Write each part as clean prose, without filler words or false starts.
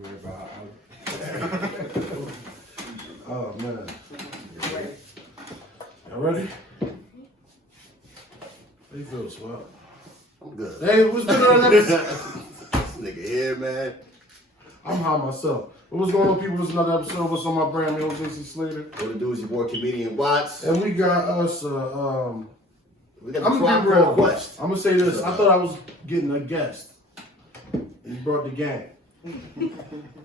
you worry about Oh man. Y'all ready? How you feel, Swap? I'm good. Hey, what's good on that? This nigga here, man. I'm high myself. What's going on, people? It's another episode. What's on my brand? Me, JC Slater. What to do is your boy comedian Wats. And we got us. We got I'm the gonna Tribe be real. Called Quest. I'm gonna say this. I thought I was getting a guest. He brought the gang.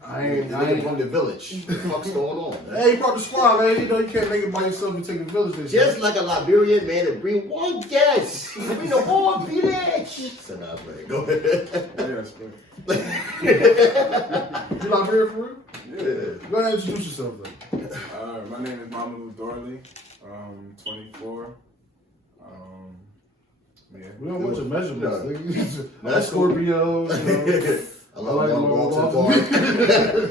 I ain't from the village. What the fuck's going on, man? Hey, he brought the squad, man. You know you can't make it by yourself and take a village. This Just year. like a Liberian man to bring one guest. Bring the whole village. So now, man, go ahead. Yes, You Liberian for real? Yeah. Go ahead and introduce yourself, then. My name is Momolu Dorley. 24. Yeah. We don't want your measurements. No. That's Scorpio. You know. I love long walks and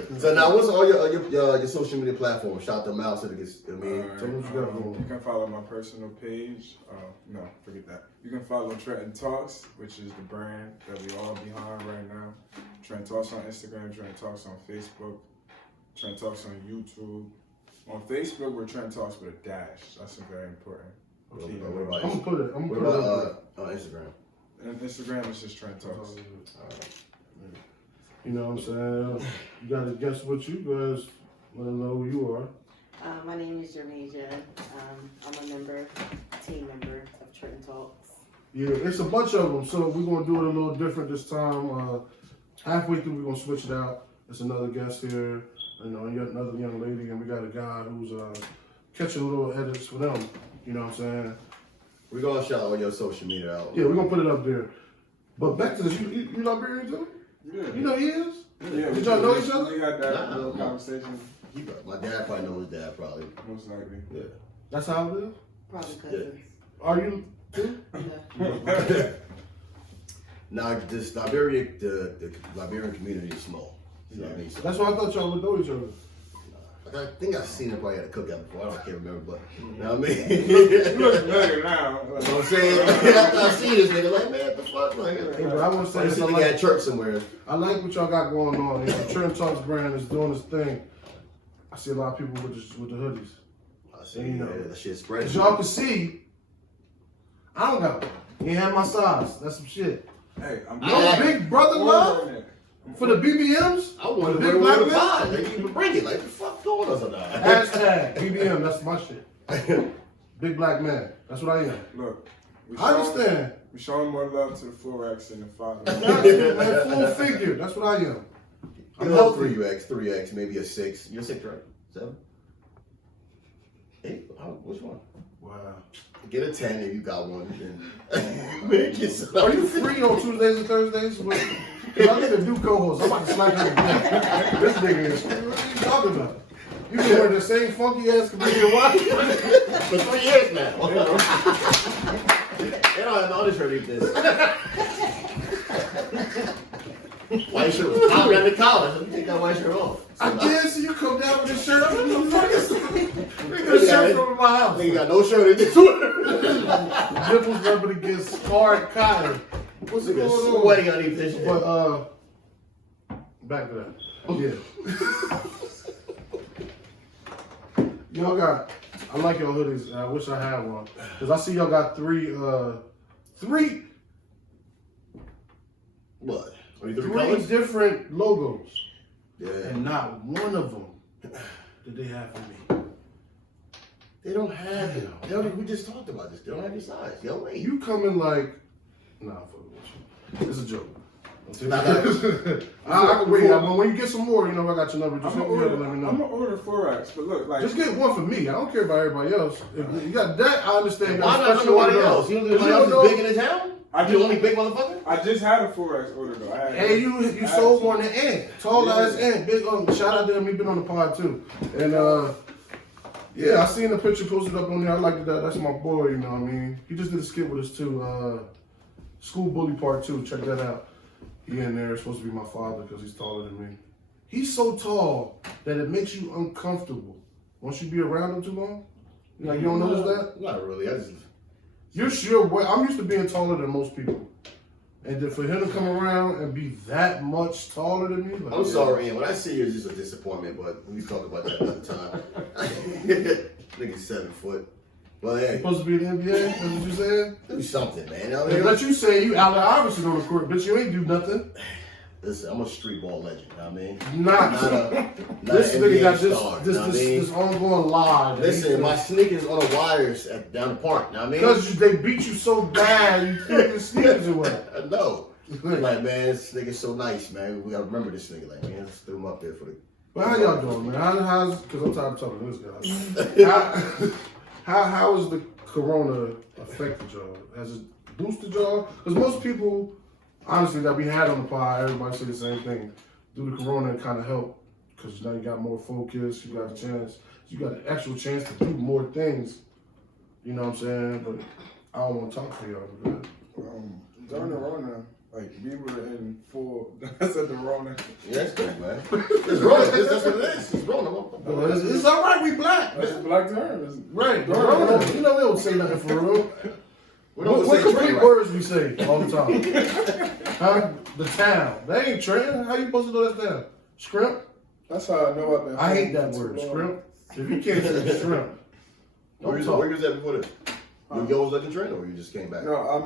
bars. So now, what's all your social media platforms? Shout them out so they get. I mean, Tell me what you got going on. You can follow my personal page. No, forget that. You can follow Trenton Talks, which is the brand that we all behind right now. Trent Talks on Instagram, Trent Talks on Facebook, Trent Talks on YouTube. On Facebook, we're Trent Talks with a dash. That's very important. what about I'm gonna put it. I'm what gonna put it. about on Instagram? And Instagram is just Trent Talks. You know what I'm saying? You gotta guess what you guys let them know who you are. My name is Germaijah. I'm a member, team member of Trenton Talks. Yeah, it's a bunch of them, so we're gonna do it a little different this time. Halfway through, we're gonna switch it out. There's another guest here, you know, another young lady, and we got a guy who's catching little edits for them. You know what I'm saying? We're gonna shout all your social media out. Yeah, we're gonna put it up there. But back to this, you Liberian too? Yeah. You know he is? Yeah, Did y'all know each other? We had that Nah, little no. conversation, My dad probably knows his dad, probably. most likely. Yeah. That's how it is? Probably cousins. Are you too? Yeah. Now, this Liberian, the Liberian community is small. You know what I mean? So, That's why I thought y'all would know each other. I think I've seen it probably at a cookout before. I can't remember, but you know what I mean? You look familiar now. You know what I'm saying? After I see this nigga, like, man, what the fuck? Like, Hey, but I want to say I this. see I nigga like, at church somewhere. I like what y'all got going on. The Trenton Talks brand is doing its thing. I see a lot of people with the hoodies. I see, You know. yeah, that shit spread. As y'all can see, I don't got one. You ain't have my size. That's some shit. Hey, I'm No big brother love for the BBMs. I wanted to Big bring black the man? pod. They didn't even bring it. Like, the fuck going on sometimes? Hashtag BBM. That's my shit. Big black man. That's what I am. Look, we I understand. We're showing more love to the 4X and the 5X. Got you, man. Full figure. That's what I am. I love 3X, maybe a 6. You're 6, right? 7? 8? Which one? Wow. Get a 10 if you got one. Make yourself. Are you free on Tuesdays and Thursdays? Because I need a new co-host. I'm about to slap him again. This nigga is. What are you talking about? You been wearing the same funky ass comedian watch? For 3 years now. They don't have no undershirt like this. White shirt was popping out of college. Let me take that white shirt off. I can't see you come down with this shirt. I'm gonna fucking this shirt from my house. Nigga got no shirt in this one. Nipples rubbing against hard cotton. What's going on? Sweating underneath this shit. But back to that. Yeah. Y'all got. I like your hoodies. I wish I had one because I see y'all got three. What? 23 Three colors? different logos, Yeah. and not one of them did they have for me. They don't have it. They don't, we just talked about this. They don't have your size. Yo, wait. You come in like, nah, fuck with you. It's a joke. I can wait. When you get some more, you know I got your number. Just I'm hit me up and let me I'm know. gonna order 4X, but look, like, Just get one for me. I don't care about everybody else. If you got that, I understand. Why not somebody else? You don't know who's big in the town? I You the only big motherfucker? I just had a 4X order though. Hey, you sold one to Ant. Tall ass Ant. Big shout out to him. He been on the pod too. And yeah, I seen the picture posted up on there. I like that. That's my boy. You know what I mean? He just did a skit with us too. School Bully Part 2. Check that out. He in there. It's supposed to be my father because he's taller than me. He's so tall that it makes you uncomfortable once you be around him too long. Like you don't notice that? Not really. I just. You're sure. I'm used to being taller than most people. And then for him to come around and be that much taller than me, like, I'm sorry, Ian. When I see you, it's just a disappointment. But we talk about that another time. Nigga 7 foot. But hey, supposed to be in the NBA. That's what you said. do something, man. I Hey, mean, let you say you Allen Iverson on the court, but you ain't do nothing. listen, I'm a street ball legend. You know what I mean? Not this an nigga NBA got star, you know what I mean? this ongoing lie. Listen, my sneakers on the wires down the park. You know what I mean? Because they beat you so bad, you threw your sneakers away. No. Like, man, this nigga's so nice, man. We gotta remember this nigga. Like, man, let's throw him up there for the. But how y'all doing, man? How's because I'm tired of talking to this guy. How has the corona affected y'all? Has it boosted y'all? Because most people, honestly, that we had on the pod, everybody say the same thing. Do the corona kind of help? Because now you got more focus, you got a chance, you got an actual chance to do more things. You know what I'm saying? But I don't want to talk to y'all because During the Rona, like we were in full. That's at the Rona. Yeah, that's good, man. It's Rona. That's what it is. It's Rona. it's all right. We black. That's a black term. It's Right. Rona. You know we don't say nothing for real. What What complete words we say all the time? Huh? The town. That ain't Trenton. How you supposed to know that's town? Scrimp? That's how I know I've been. I hate that home word, too long. scrimp. If you can't say scrimp, Where don't you talk. was that before this? You was at the train or you just came back? No, I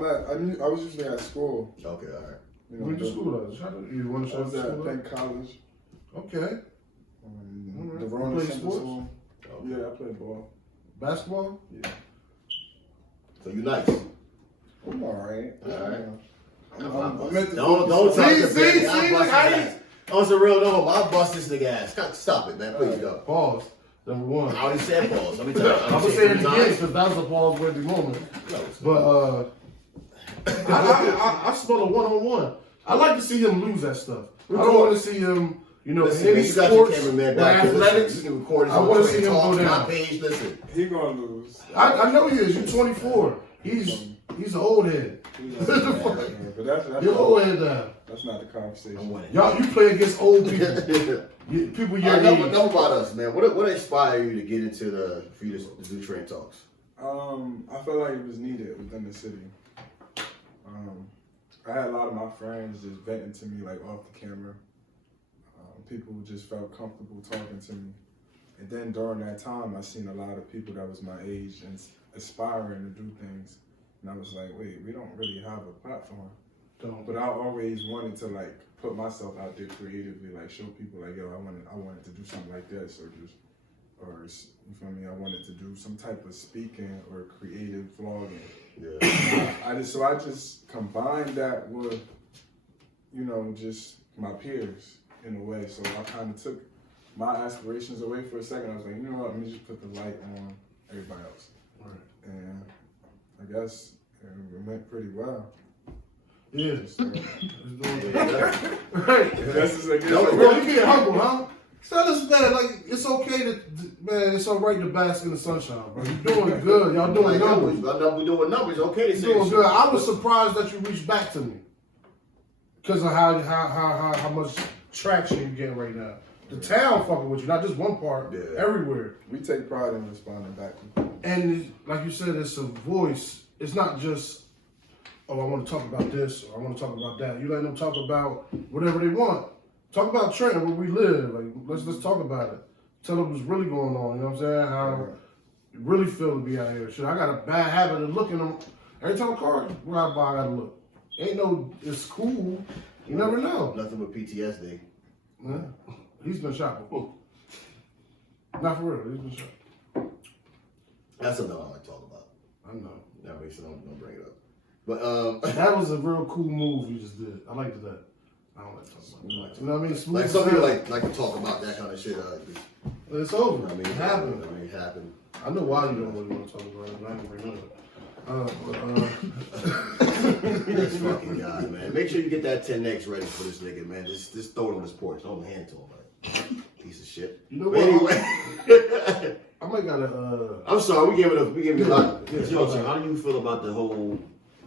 was usually at school. Okay, all right. You know, Where'd you school at? You want to I show was the at school? Penn College. Okay. The You Rona play Center sports? School. Okay. Yeah, I played ball. Basketball? Yeah. So you nice. I'm alright. All right. I'm meant to Don't focus talk on- to See, Benny. I'll look, bust his I ass. On some real no, I'll bust this nigga ass. Stop it, man. Please go. Pause. Number one. I already said pause. Let me tell you. I'm gonna say it again because that was a pause-worthy moment. No, But I smell a one-on-one. I like to see him lose that stuff. I don't want to see him, you know, listen, in any man, you got your sports cameraman or back here. athletics. Listen, you can record this I on wanna Twitter, see him talk go to my down. page. Listen. He gonna lose. I know he is. You're 24. He's an old head. But that's You're old head now. That's not the conversation. I'm winning. Y'all, you play against old people. People your Enough age. about us, man. What inspired you to get into for you to do train talks? I felt like it was needed within the city. I had a lot of my friends just venting to me like off the camera. People just felt comfortable talking to me. And then during that time, I seen a lot of people that was my age and aspiring to do things. And I was like, wait, we don't really have a platform. But I always wanted to like put myself out there creatively, like show people like, yo, I wanted to do something like this, or you feel me? I wanted to do some type of speaking or creative vlogging. Yeah. I just combined that with, you know, just my peers in a way. So I kind of took my aspirations away for a second. I was like, you know what? Let me just put the light on everybody else. Right. And I guess it went pretty well. Yeah. So, Right. this is a good Bro, you get humble, huh? So listen, man, like, it's okay to, man, it's all right to bask in the sunshine, bro. You're doing good. Y'all doing numbers. We're doing numbers. Okay, to say You're doing good. I was surprised that you reached back to me because of how much traction you're getting right now. The town fucking with you, not just one part, everywhere. We take pride in responding back to people. And like you said, it's a voice. It's not just, oh, I want to talk about this or I want to talk about that. You let them talk about whatever they want. Talk about Trenton, where we live. Like, let's talk about it. Tell them what's really going on. You know what I'm saying? How you really feel to be out here. Shit, I got a bad habit of looking them. Every time a car ride by, I gotta look. Ain't no, it's cool. You never know. Nothing but PTSD. Yeah. He's been shot before. Not for real. He's been shot. That's something I like to talk about. I know. That makes don't bring it up. But That was a real cool move you just did. I liked that. I don't like to talk about that. You know what I mean? Smooth like some as people hell. like to talk about that kind of shit. It's over. I mean, it happened. it happened. I know why you don't really want to talk about it, but I ain't gonna bring it up. This fucking guy, man. Make sure you get that 10X ready for this nigga, man. Just throw it on his porch. Don't hand to him, like piece of shit. You know But what? anyway, I might gotta. I'm sorry. We gave it a lot. Yeah, Yo, how do you feel about the whole?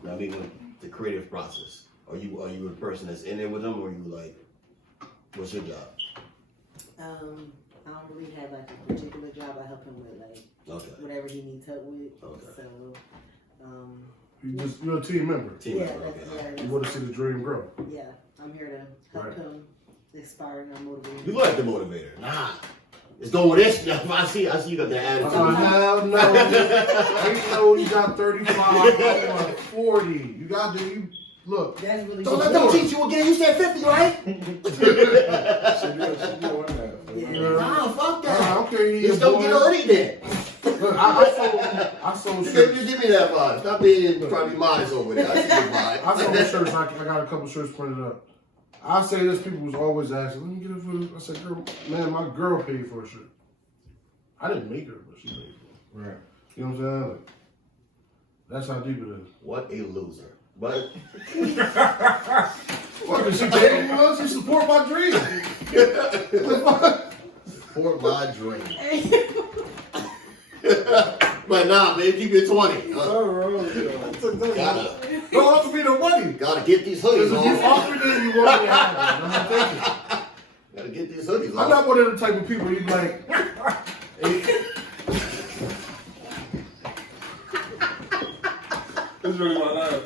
I mean, the creative process. Are you a person that's in it with them, or are you like, what's your job? I don't really have like a particular job. I help him with like Okay. whatever he needs help with. Okay. So You're a team member. Team Yeah, member, okay. You want to see the dream grow. Yeah, I'm here to help Right. him, inspire and motivate You him. like the motivator. Nah. Let's go with this. I see you got that attitude. Hell no. Ain't no you got 35, I want 40. You got to, look. That's really Don't good. let them teach you again. You said 50, right? She doing that. Yeah. Nah, fuck that. Okay, Just don't get a hoodie then. Look, I sold You shirts. give me that vibe. Stop being probably modest over there. I see your vibe. I sold shirts. I got a couple shirts printed up. I say this, people was always asking, let me get it for this. I said, girl, man, my girl paid for a shirt. I didn't make her, but she paid for it. Right. You know what I'm saying? Like, that's how deep it is. What a loser. But What, because she paid for us? She support my dream. support my dream. But nah, man, keep it 20. Oh, wrong. Gotta Don't have to be the money. get these hoodies Because if you on. offer it, you want me to have it. I'm not taking it. Gotta get these hoodies I'm on. not one of the type of people you'd be like, hey, That's really my life.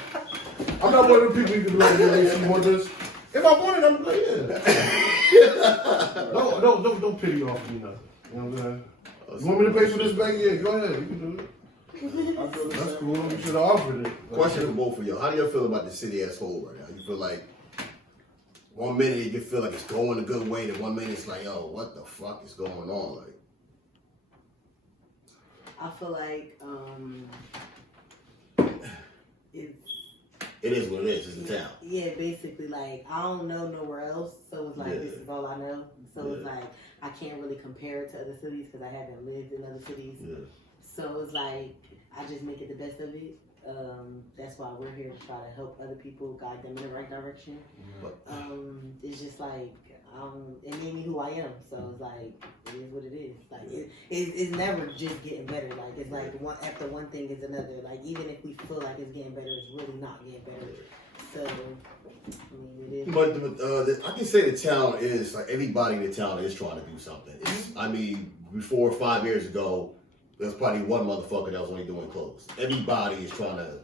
I'm not one of the people you can be like, hey, you want this? If I want it, I'm like, yeah. Don't pity off of me nothing. You know what I'm saying? You want me to pay for this bag? Yeah, go ahead. You can do it. I feel the That's same. cool. You should have offered it. Question for both of y'all. How do you feel about the city as whole right now? You feel like 1 minute you feel like it's going a good way, then 1 minute it's like, yo, what the fuck is going on? Like, I feel like it is what it is. It's the town. yeah, basically like I don't know nowhere else, so it's like Yeah. this is all I know. So it's Yeah. like I can't really compare it to other cities because I haven't lived in other cities. Yeah. So it's like I just make it the best of it. That's why we're here to try to help other people, guide them in the right direction. But It's just like it made me who I am. So it's like it is what it is. Like it's never just getting better. Like it's like one after one thing is another. Like even if we feel like it's getting better, it's really not getting better. So I mean, it is. But I can say the town is like everybody in the town is trying to do something. I mean, before 5 years ago, there's probably one motherfucker that was only doing clothes. Everybody is trying to.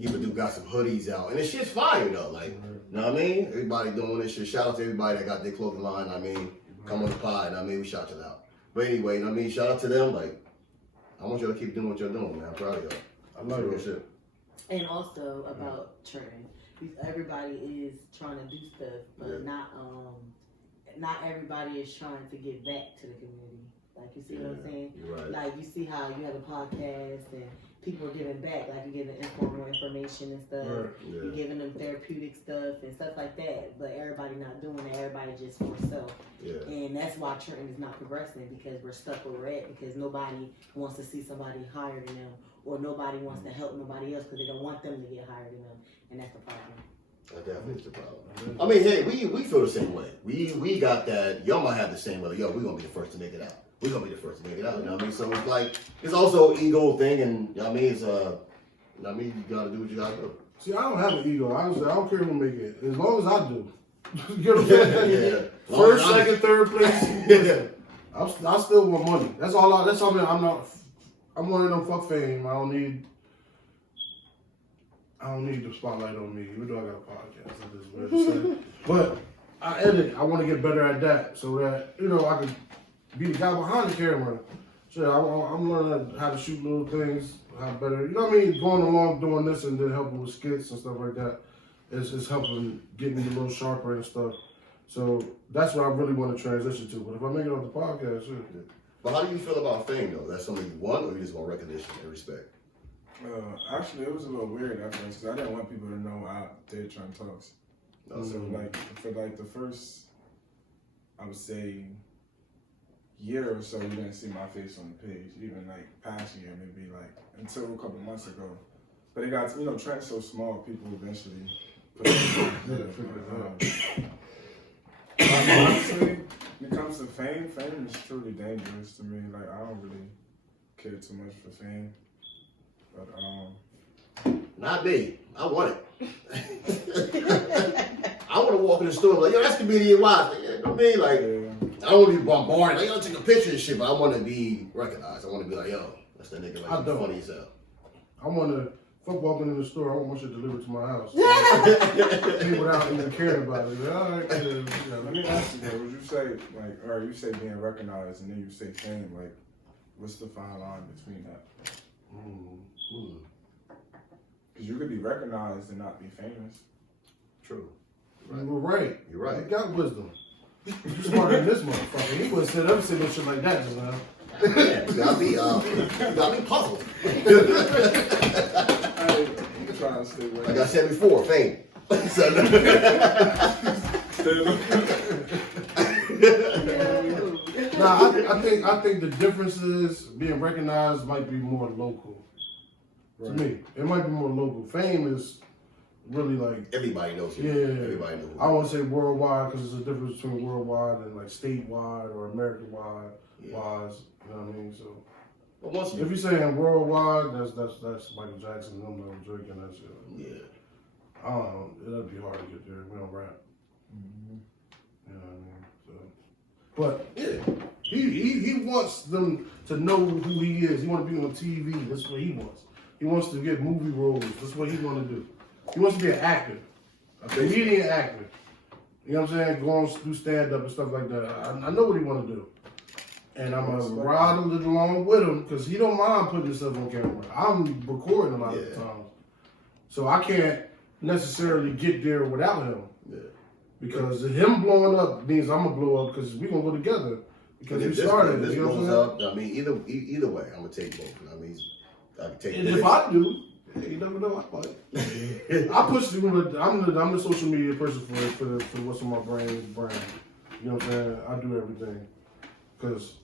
People do got some hoodies out, and this shit's fire though. Like, you know what I mean? Everybody doing this shit. Shout out to everybody that got their clothing line. I mean, come on the pod. I mean, we shout you out. But anyway, I mean, shout out to them. Like, I want y'all to keep doing what you're doing, man. I'm proud of y'all. I love Real it. shit. And also about Trenton, everybody is trying to do stuff, but not everybody is trying to give back to the community. Like you see what I'm saying? You're right. Like you see how you have a podcast and people are giving back, like you're giving informal information and stuff. Right. You're giving them therapeutic stuff and stuff like that. But everybody not doing it. Everybody just for self. Yeah. And that's why Trenton is not progressing because we're stuck where we're at because nobody wants to see somebody higher than them or nobody wants to help nobody else because they don't want them to get higher than them. And that's the problem. That definitely is the problem. I mean, hey, we feel the same way. We got that. Y'all might have the same way. Yo, we're gonna be the first to make it out. We're gonna be the first to make it out. You know what I mean? So it's like it's also an ego thing, and you know what I mean, it's you know what I mean, you gotta do what you gotta do. See, I don't have an ego. Honestly, I don't care who make it. As long as I do. You know what I'm saying? Yeah. First, second, third place. I still want money. That's all. I'm one of them fuck fame. I don't need the spotlight on me. Even though I got a podcast, that is weird to say. But I edit. I want to get better at that, so that I can be the guy behind the camera. So I'm learning how to shoot little things, how better. You know what I mean? Going along doing this and then helping with skits and stuff like that. It's helping get me a little sharper and stuff. So that's what I really want to transition to. But if I make it off the podcast, sure. But how do you feel about fame though? That's something you want, or you just want recognition and respect? Actually, it was a little weird at first because I didn't want people to know I did Trenton Talks. No. So like for like the first, I would say, year or so, you didn't see my face on the page. Even like past year, maybe like until a couple months ago. But it got Trent's so small, people eventually put it together. Honestly, when it comes to fame is truly dangerous to me. Like I don't really care too much for fame. But Not me. I want it. I want to walk in the store like, yo, that's comedian Wats. You know what I mean? Like, I don't want to be bombarded. Like, yo, take a picture and shit, but I want to be recognized. I want to be like, yo, that's that nigga. Like, I don't. funny as hell. I want to Fuck walking in the store, I want my shit delivered to my house. Without even caring about it. All right, Let me ask you though, would you say, like, or you say being recognized and then you say fame, like, what's the fine line between that? Because you could be recognized and not be famous. True. Right. You're right. You're right. You got wisdom. You smarter than this motherfucker. He wouldn't sit up and say no shit like that, you know? Yeah, you got me puzzled. I'm trying to stay away. Like I said before, fame. Nah, I think the difference is being recognized might be more local. Right. To me, it might be more local. Fame is really like Everybody knows you. Yeah. Everybody knows. I want to say worldwide because there's a difference between worldwide and like statewide or American-wide. Wise, you know what I mean? So, But once if you're saying worldwide, that's Michael Jackson, them, Drake, and that shit. yeah. I don't know. It'll be hard to get there. We don't rap. Mm-hmm. You know what I mean? So, but yeah, he wants them to know who he is. He want to be on TV. That's what he wants. He wants to get movie roles. That's what he want to do. He wants to be an actor, a comedian actor. You know what I'm saying? Go on, do stand up and stuff like that. I know what he want to do. And I'm going to ride a little along with him because he don't mind putting himself on camera. I'm recording a lot of the times. So I can't necessarily get there without him. Yeah. Because him blowing up means I'm going to blow up because we're going to go together. Because we started. This you know blows what I'm up, I mean, either way, I'm going to take both. I mean, I can take and if I do, you never know, I might. I push the, I'm the social media person for what's on my brand. You know what I'm saying? I do everything. Because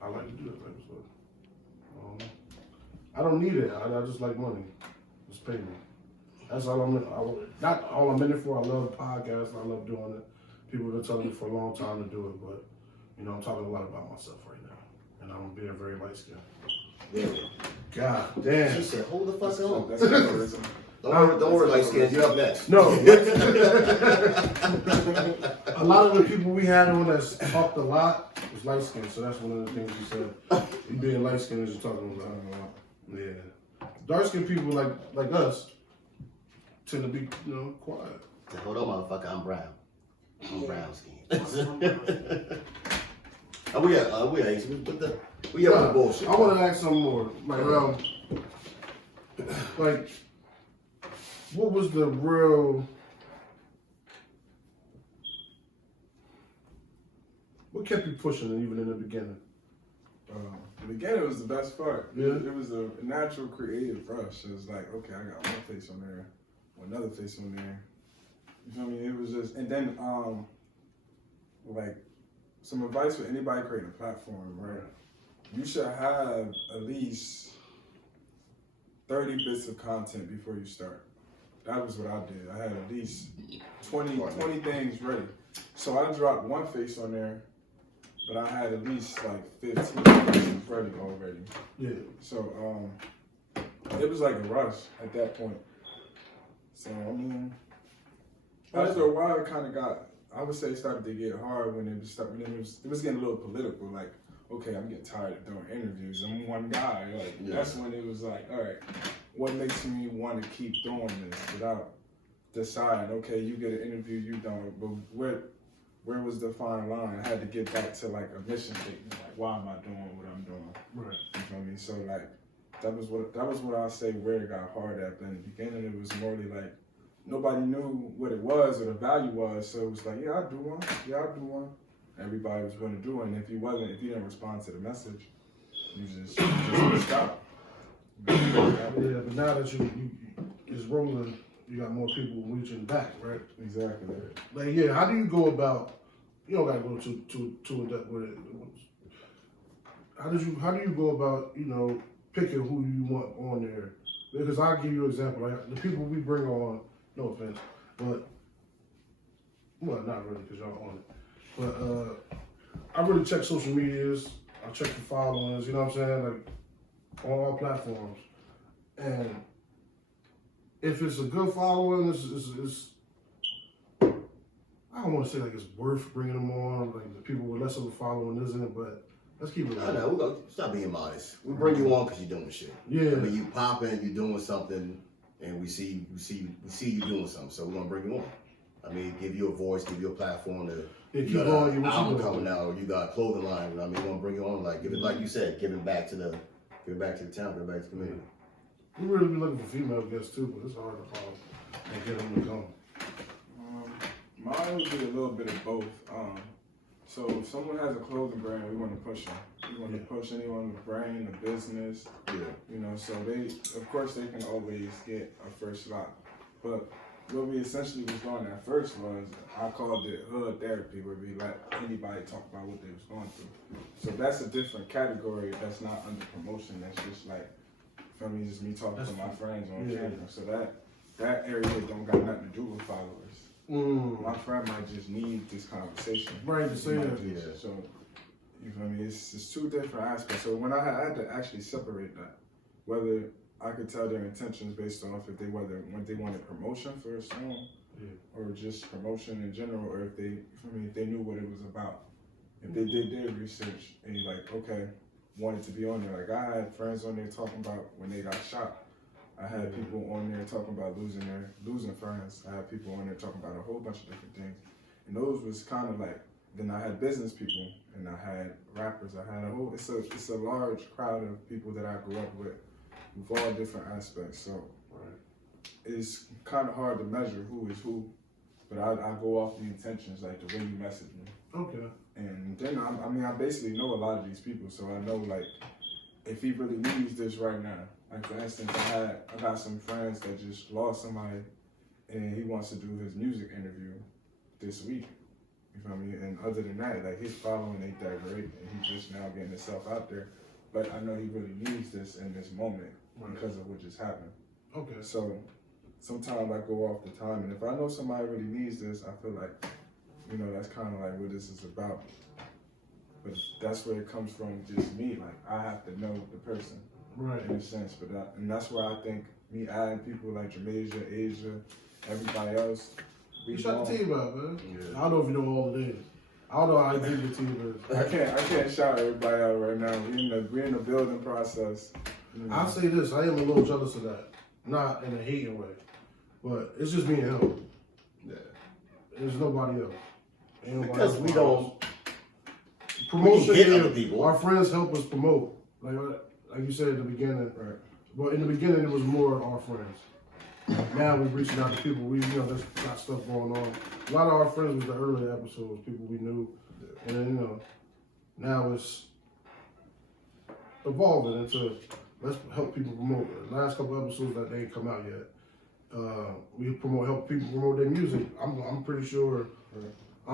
I like to do that type of stuff. I don't need it. I just like money. Just pay me. That's all not all I'm in it for. I love podcasts. I love doing it. People have been telling me for a long time to do it, but you know, I'm talking a lot about myself right now, and I'm being very light skinned. Yeah. God damn. She said, "Hold the fuck on." That's colorism. Don't worry, light skin. You're up next. No. A lot of the people we had on that's talked a lot was light skinned, so that's one of the things you said. You being light skinned is you're talking about. Yeah. Dark skinned people like us tend to be, you know, quiet. Hold on, motherfucker. I'm brown. I'm brown skin. We have the bullshit. I want to ask some more. Like, what was the real? What kept you pushing, even in the beginning? The beginning was the best part. Yeah. It was a natural creative rush. It was like, okay, I got one face on there, another face on there. You feel me? It was just, and then like some advice for anybody creating a platform, right? You should have at least 30 bits of content before you start. That was what I did. I had at least 20 things ready. So I dropped one face on there, but I had at least like 15 faces ready already. Yeah. So it was like a rush at that point. So I mean, after a while, it kind of got, I would say, started to get hard when it was getting a little political. Like, okay, I'm getting tired of doing interviews. I'm one guy. Like, that's when it was like, all right, what makes me want to keep doing this without deciding, okay, you get an interview, you don't. But where was the fine line? I had to get back to like a mission statement. Like, why am I doing what I'm doing? Right. You feel me? So like, that was what I say where it got hard at. But in the beginning, it was more like nobody knew what it was or the value was. So it was like, yeah, I'll do one. Yeah, I'll do one. Everybody was going to do it. And if you didn't respond to the message, you just stop. Yeah, but now that it's rolling, you got more people reaching back, right? Exactly. Like, yeah, how do you go about? You don't gotta go too in depth with it. How do you go about, you know, picking who you want on there? Because I'll give you an example. Like the people we bring on, no offense, but well, not really, because y'all on it. But I really check social medias. I check the followers. You know what I'm saying? Like on all platforms, and if it's a good following, it's I don't want to say like it's worth bringing them on. Like the people with less of a following isn't, but let's keep it. I know. Stop being modest. We bring you on because you're doing shit. Yeah. I mean, you popping, you doing something. and we see you doing something. So we're gonna bring you on. I mean, give you a voice, give you a platform to. Yeah, You keep got going. an What you album doing? coming out, or you got a clothing line. I mean, we're gonna bring you on, like give it, like you said, giving back to the town, give back to the community. We really be looking for female guests too, but it's hard to find and get them to come. Mine would be a little bit of both. So if someone has a clothing brand, we want to push them. We want to push anyone with a brand, a business. Yeah. You know, so they, of course, they can always get a first slot. But what we essentially was doing at first was, I called it hood therapy, where we let anybody talk about what they was going through. So that's a different category that's not under promotion. That's just like, for me, just me talking to my friends on camera. So that area don't got nothing to do with followers. My friend might just need this conversation. Right, to say that. So, you feel me? It's two different aspects. So when I had to actually separate that, whether I could tell their intentions based off if when they wanted promotion for a song, or just promotion in general, or if they knew what it was about. If they did their research and you're like, okay, wanted to be on there. Like I had friends on there talking about when they got shot. I had people on there talking about losing friends. I had people on there talking about a whole bunch of different things. And those was kind of like, then I had business people and I had rappers. I had it's a large crowd of people that I grew up with all different aspects. So it's kind of hard to measure who is who, but I go off the intentions, like the way you message me. Okay. And then I basically know a lot of these people, so I know like if he really needs this right now. Like for instance, I got some friends that just lost somebody, and he wants to do his music interview this week. You feel me? And other than that, like his following ain't that great, and he's just now getting himself out there. But I know he really needs this in this moment because of what just happened. Okay. So sometimes I go off the time, and if I know somebody really needs this, I feel like, you know, that's kind of like what this is about. But that's where it comes from, just me. Like I have to know the person. Right. In a sense, and that's where I think me adding people like Germaijah, Asia, everybody else. You shut the team out, man. Yeah. I don't know if you know all the names. I don't know how big the team is. I can't shout everybody out right now. We're in the building process. You know. I'll say this: I am a little jealous of that, not in a hating way, but it's just me and him. Yeah. There's nobody else. Because we don't. Promotion. We can get other people. Our friends help us promote. Like you said at the beginning, well, in the beginning it was more our friends. Now we're reaching out to people there's got stuff going on. A lot of our friends was the early episodes, people we knew, and then now it's evolving into let's help people promote. The last couple episodes that they ain't come out yet, we help people promote their music. I'm pretty sure I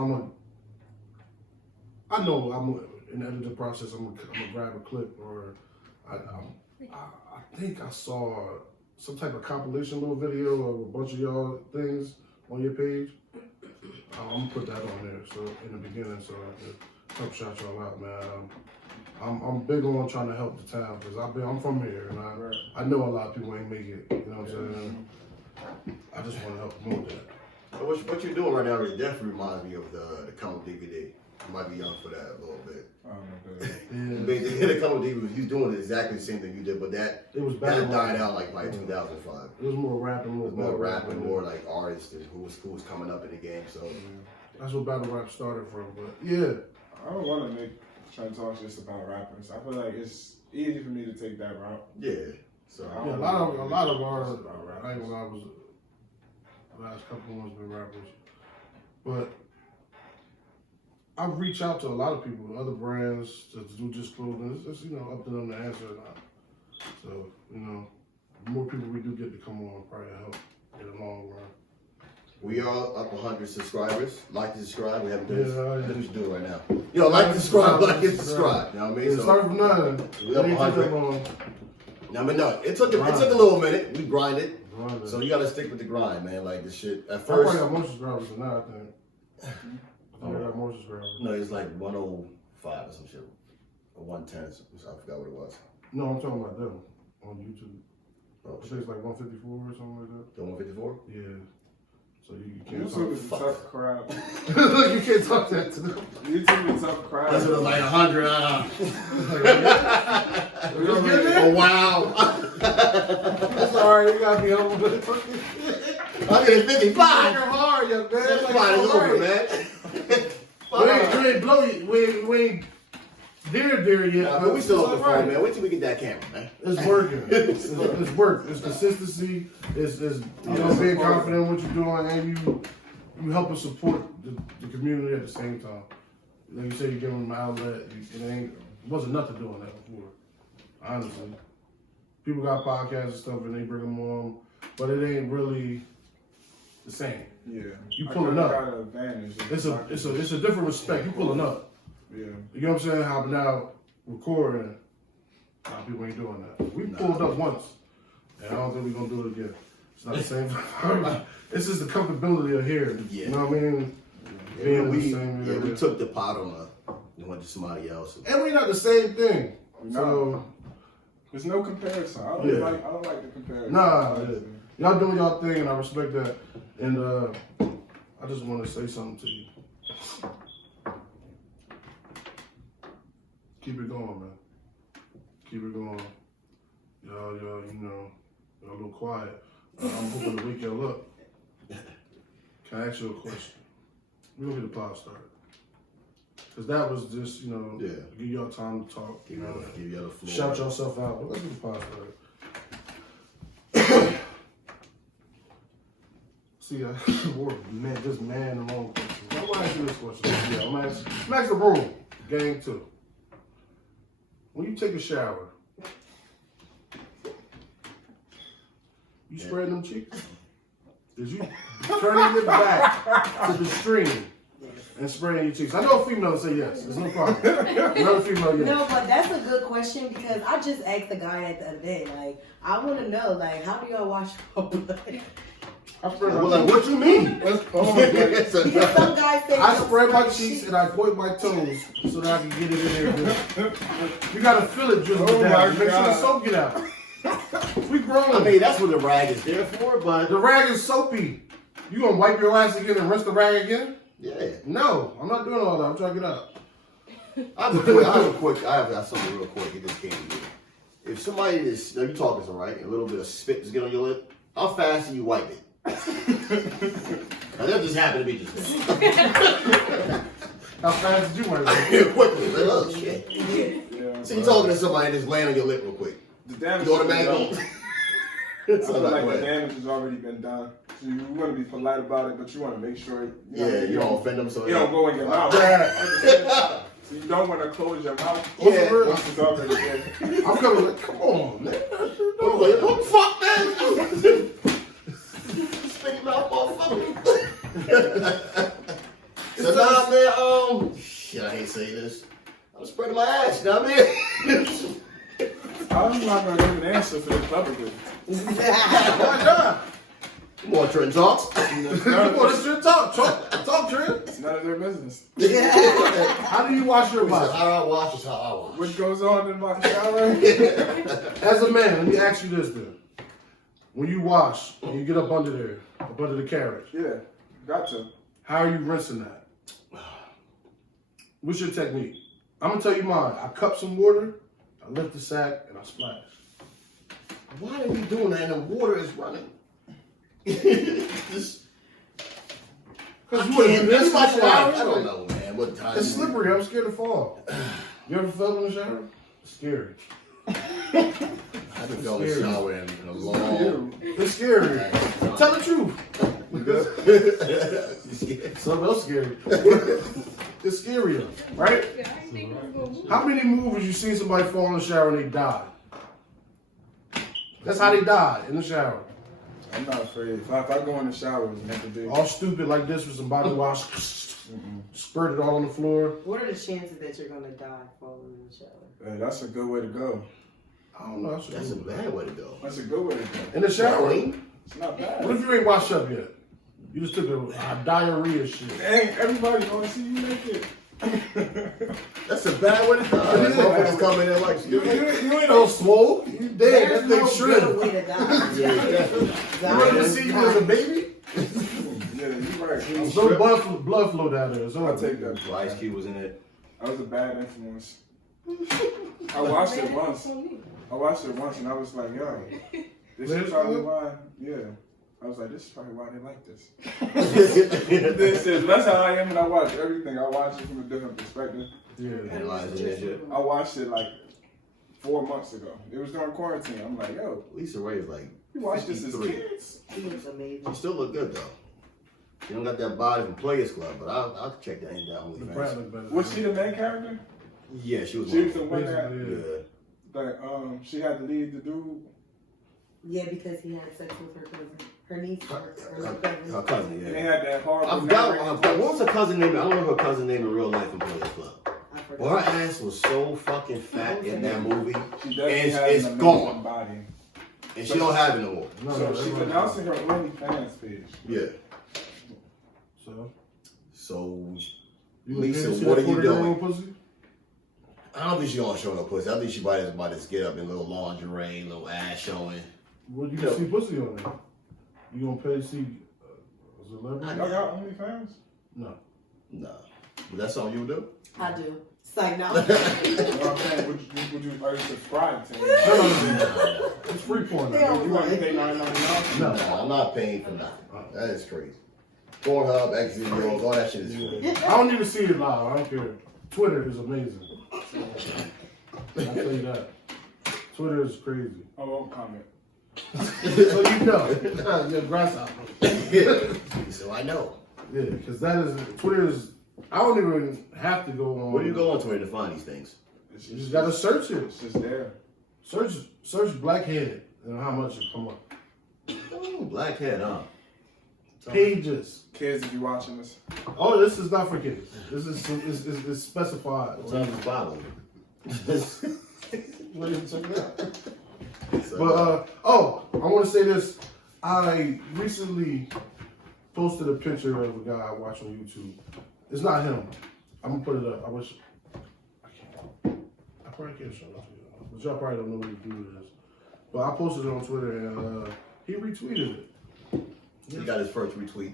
know I'm in the editing process. I'm gonna grab a clip or. I think I saw some type of compilation little video of a bunch of y'all things on your page. I'm gonna put that on there so in the beginning so I can help shout y'all out, man. I'm big on trying to help the town because I'm from here and I know a lot of people ain't make it. You know what I'm saying? I just want to help promote that. So what you're doing right now definitely reminds me of the Count DVD. You might be young for that a little bit. The Count DVD, he's doing exactly the same thing you did, but that died out like by 2005. It was more rapping, more like artists and who was coming up in the game. So that's what battle rap started from. But yeah, I don't want to make Trenton Talks just about rappers. I feel like it's easy for me to take that route. Yeah. So a lot of our I ain't when I was the last couple of ones been rappers, but I've reached out to a lot of people, other brands to do just clothing. It's just up to them to answer or not. So the more people we do get to come on, probably help in the long run. We are up 100 subscribers. Like and subscribe. We haven't done this. Yeah. What you doing right now? Like and subscribe. Like and subscribe. You know what I mean? Yeah, start from 9. We up 100. It took a little minute. We grinded. So you gotta stick with the grind, man. Like this shit. At first, I probably got more subscribers than that, I think. I got more subscribers. No, it's like 105 or some shit. Or 110. I forgot what it was. No, I'm talking about them on YouTube. Oh, I think it's like 154 or something like that. The 154? Yeah. So you can't YouTube is a tough crowd. Look, you can't talk that to them. YouTube is a tough crowd. That's what like 100. Oh, wow. Sorry, you gotta be humble. I'm at 55. Hard, young man. That's Like, fine, it's all over, right. man. We ain't blow you. We ain't dear yet. But we still it's off the all phone, right. man. Wait till we get that camera, man. It's working. It's work. It's consistency. It's being confident in what you're doing, and you help us support the community at the same time. Like you said, you give them an outlet. It wasn't nothing doing that before. Honestly, people got podcasts and stuff, and they bring them on, but it ain't really the same. Yeah. You pulling up. Got an advantage. It's a different respect. You pulling up. Yeah. You know what I'm saying? How now recording, a lot of people ain't doing that. We pulled up once, and I don't think we're gonna do it again. It's not the same. It's just the comfortability of here. Yeah. You know what I mean? Yeah, Being we the same area. took the pot on and went to somebody else. And we not the same thing. So There's no comparison. I don't like the comparison. nah, y'all doing y'all thing, and I respect that. And I just want to say something to you. Keep it going, man. Keep it going. Y'all, y'all a little quiet. I'm hoping to wake y'all up. Can I ask you a question? We're gonna get the pod started. Cause that was just, give y'all time to talk. Give y'all the floor. Shout yourself out. But let's get the pod started. See, just man alone question. I'm gonna ask you this question. Yeah, I'm gonna ask the room, gang 2. When you take a shower, you spread them cheeks? Did you turn your back to the stream and spraying your cheeks? I know a female will say yes. There's no problem. Another female, yes. No, but that's a good question because I just asked the guy at the event. Like, I want to know, like, how do y'all wash your blood? I spread my cheeks. What you mean? Because some guys say I spread my cheeks and I point my toes so that I can get it in there. You gotta feel it drizzle down. Make sure the soap get out. We grown. I mean, that's what the rag is there for, but The rag is soapy. You gonna wipe your ass again and rinse the rag again? yeah. No, I'm not doing all that. I'm trying to get out. I have something real quick. It just came to me. If somebody is, now you talking some right, a little bit of spit just get on your lip, how fast do you wipe it? Now that just happened to me just now. How fast did you wipe it? Quickly, like, oh shit. Yeah, So you talking to somebody and just land on your lip real quick. the damage You is done. automatically. I feel like the damage has already been done. So you want to be polite about it, but you want to make sure You don't offend them so you don't go in your mouth. Yeah. So you don't want to close your mouth. Yeah. Once it's already there. I'm coming like, come on, man. What the fuck, man? Spitting mouth, motherfucker. So now, man, shit, I hate saying this. I'm spreading my ass, you know what I mean? I'm not going to give an answer for this publicly. Why not? Come on, Trenton talks. Come on, it's your talk. Talk, Trent. It's none of their business. How do you wash your So body? how I wash is how I wash. What goes on in my shower? As a man, let me ask you this then. When you wash and you get up under there, up under the carriage, Yeah, got to. how are you rinsing that? What's your technique? I'm gonna tell you mine. I cup some water, I lift the sack, and I splash. Why are we doing that and the water is running? Just, Because I you wouldn't can't, do this that's in my the shower. shower. I don't know, man. What time? It's slippery. I'm scared to fall. You ever fell in the shower? It's scary. I haven't felt in the shower in a long. It's scary. Tell the truth. Something else scary. It's scarier, right? How many movies you seen somebody fall in the shower and they die? That's how they die, in the shower. I'm not afraid. If I go in the shower, it's meant to be. All stupid like this with some body wash, spurted all on the floor. What are the chances that you're gonna die falling in the shower? Hey, that's a good way to go. I don't know. That's a bad way to go. That's a good way to go. In the shower. It's not bad. What if you ain't washed up yet? You just took a diarrhea shit. Hey, everybody gonna see you naked. That's a bad way to go. Motherfuckers coming in like You ain't No swole. You dead. There's That no thing good shrimp. way to die. yeah, definitely. You ready to see you as a baby? Yeah, you're right. There's no blood flow down there. So I'll take that. Ice Cube was in it. That was a bad influence. I watched it once. And I was like, yo, this is probably why. Yeah. I was like, this is probably why they like this. That's how I am when I watch everything. I watch it from a different perspective. Yeah. Analyzing that shit. I watched it like 4 months ago. It was during quarantine. I'm like, yo, Lisa Ray is like, we watched this as 53. kids. She looks amazing. She still look good though. She don't got that body from Players Club, but I'll check that in down The OnlyFans. brat look better. Was she the main character? Yeah, she was. She was the one. one that, Basically, that she had to lead the dude. Yeah, because he had sex with her cousin. Her niece, her Her cousin, And they yeah. had that horrible. I forgot what was her cousin name? I don't know her cousin name in real life from Players Club. I forgot. Well, her ass was so fucking fat in that movie, She definitely has it's an amazing gone. body. and she don't have it no more. No, So that's she's right. announcing her OnlyFans page. Yeah. So, So Lisa, see what that are you 40 doing? year-old pussy? I don't think she gonna show no pussy. I think she might just get up in little lingerie, little ass showing. Well, you can see pussy on there. You gonna pay to see a celebrity? Y'all got OnlyFans? No. Nah, but that's something you would do. I do. It's like, no. You know what I'm saying? Would you are you subscribed to it? No. It's free porn. Yeah. Now. You want to pay $9.99? No. Nah, I'm not paying for nothing. That is crazy. Pornhub, X videos, all that shit is free. I don't need to see it live. I don't care. Twitter is amazing. I'll tell you that. Twitter is crazy. I won't comment. So you know. You're a grasshopper. So I know. Yeah, because that is, Twitter is, I don't even have to go on. Where do you go on Twitter to find these things? You just gotta search it. It's just there. Search blackhead and how much it come up. Oh, blackhead, huh? Pages. Kids, if you watching this, Oh, this is not for kids. This is it's specified. What time is Bible? Well, you can check it out. So, But I want to say this. I recently posted a picture of a guy I watch on YouTube. It's not him. I'm gonna put it up. I probably can't show it to you, but y'all probably don't know who the dude is. But I posted it on Twitter and he retweeted it. he got his first retweet.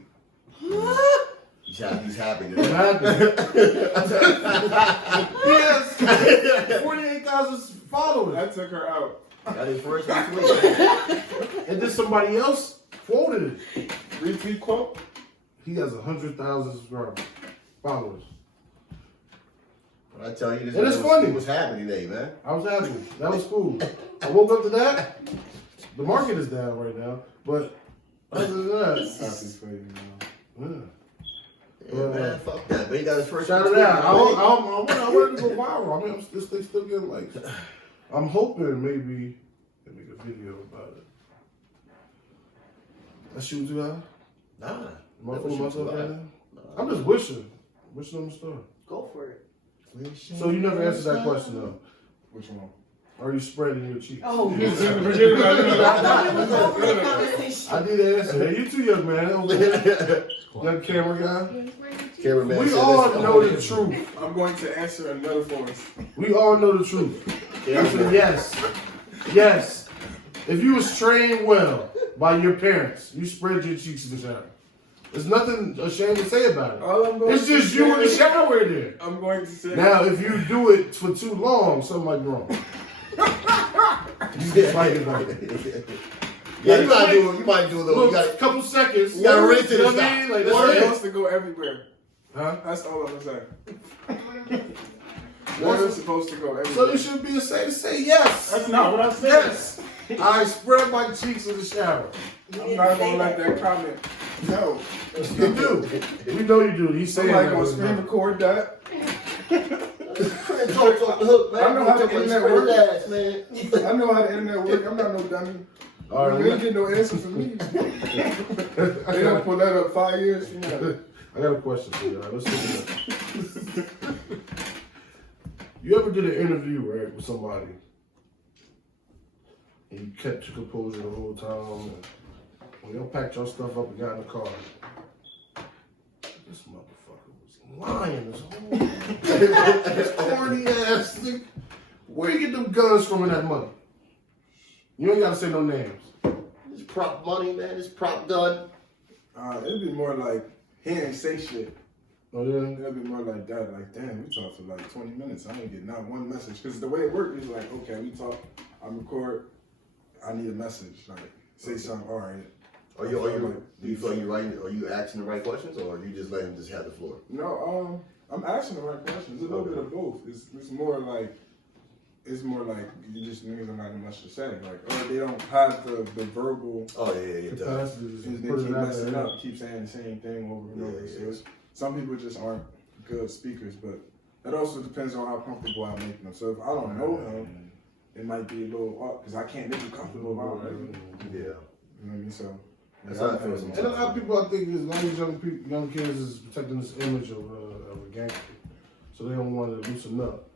He's happy. What happened? He has 48,000 followers. I took her out. Got his first retweet. And then somebody else quoted it. Retweet quote. He has 100,000 subscribers, followers. When I tell you this, And it's funny. He was happy today, man. I was happy. That was cool. I woke up to that. The market is down right now, but other than that, Happy for you, man. Yeah, man, fuck that. But he got his first shout it retweet. out. I wanted to go viral. I mean, this thing still getting likes. I'm hoping maybe they make a video about it. That shoot you out? Nah. Am I Never fooling shoot myself you right out. now? I'm just wishing on the story. Go for it. So you never answered that question though. Which one? Are you spreading your cheeks? Oh, I did answer. Hey, you too young man. Over there. Young camera guy. Cameraman We said all this- know the truth. I'm going to answer another voice. We all know the truth. Listen, yes. Yes. If you was trained well by your parents, you spread your cheeks in the shower. There's nothing ashamed to say about it. All I'm going It's to just you in the say- shower there. I'm going to say. Now, if you do it for too long, something might be wrong. You get fighting about it. Yeah, you might do a little. You Look, got couple seconds. You gotta rinse it You know and what I stop. mean? Like, It's that's supposed it. to go everywhere. Huh? That's all I'm saying. Water's supposed to go everywhere. So you should be safe to say yes. That's not what I said. Yes. I spread my cheeks in the shower. I'm not gonna let that comment. No. You do. We know you do. He's saying Somebody that. gonna screen record that. Talk off the hook, man. I know how the Talk about internet spread works. ass, man. I know how the internet works. I'm not no dummy. All right, You ain't getting no answer from me. They don't pull that up 5 years from now. I got a question for you. All right, let's look it up. You ever did an interview, right, with somebody, and you kept your composure the whole time, and when y'all packed your stuff up and got in the car, this motherfucker was lying this whole this corny ass thing. Where you get them guns from and that money? You ain't gotta say no names. It's prop money, man. It's prop gun. It'd be more like he ain't say shit. Oh yeah. It'd be more like that. Like, damn, we talked for like 20 minutes. I ain't get not one message. Because the way it worked is like, okay, we talk, I record, I need a message. Like, say something, all right. Do you feel you writing? Are you asking the right questions, or are you just letting him just have the floor? No, I'm asking the right questions. It's a little bit of both. It's more like you just niggas don't have much to say. Like, or they don't have the verbal. Oh yeah. Capacity. They keep messing up, keep saying the same thing over and over. So some people just aren't good speakers, but that also depends on how comfortable I make them. So if I don't know him, it might be a little off because I can't make you comfortable if I don't know you. Yeah. You know what I mean? So That's how it feels. And a lot of people, I think, as long as young kids is protecting this image of a gangster, so they don't want to loosen up.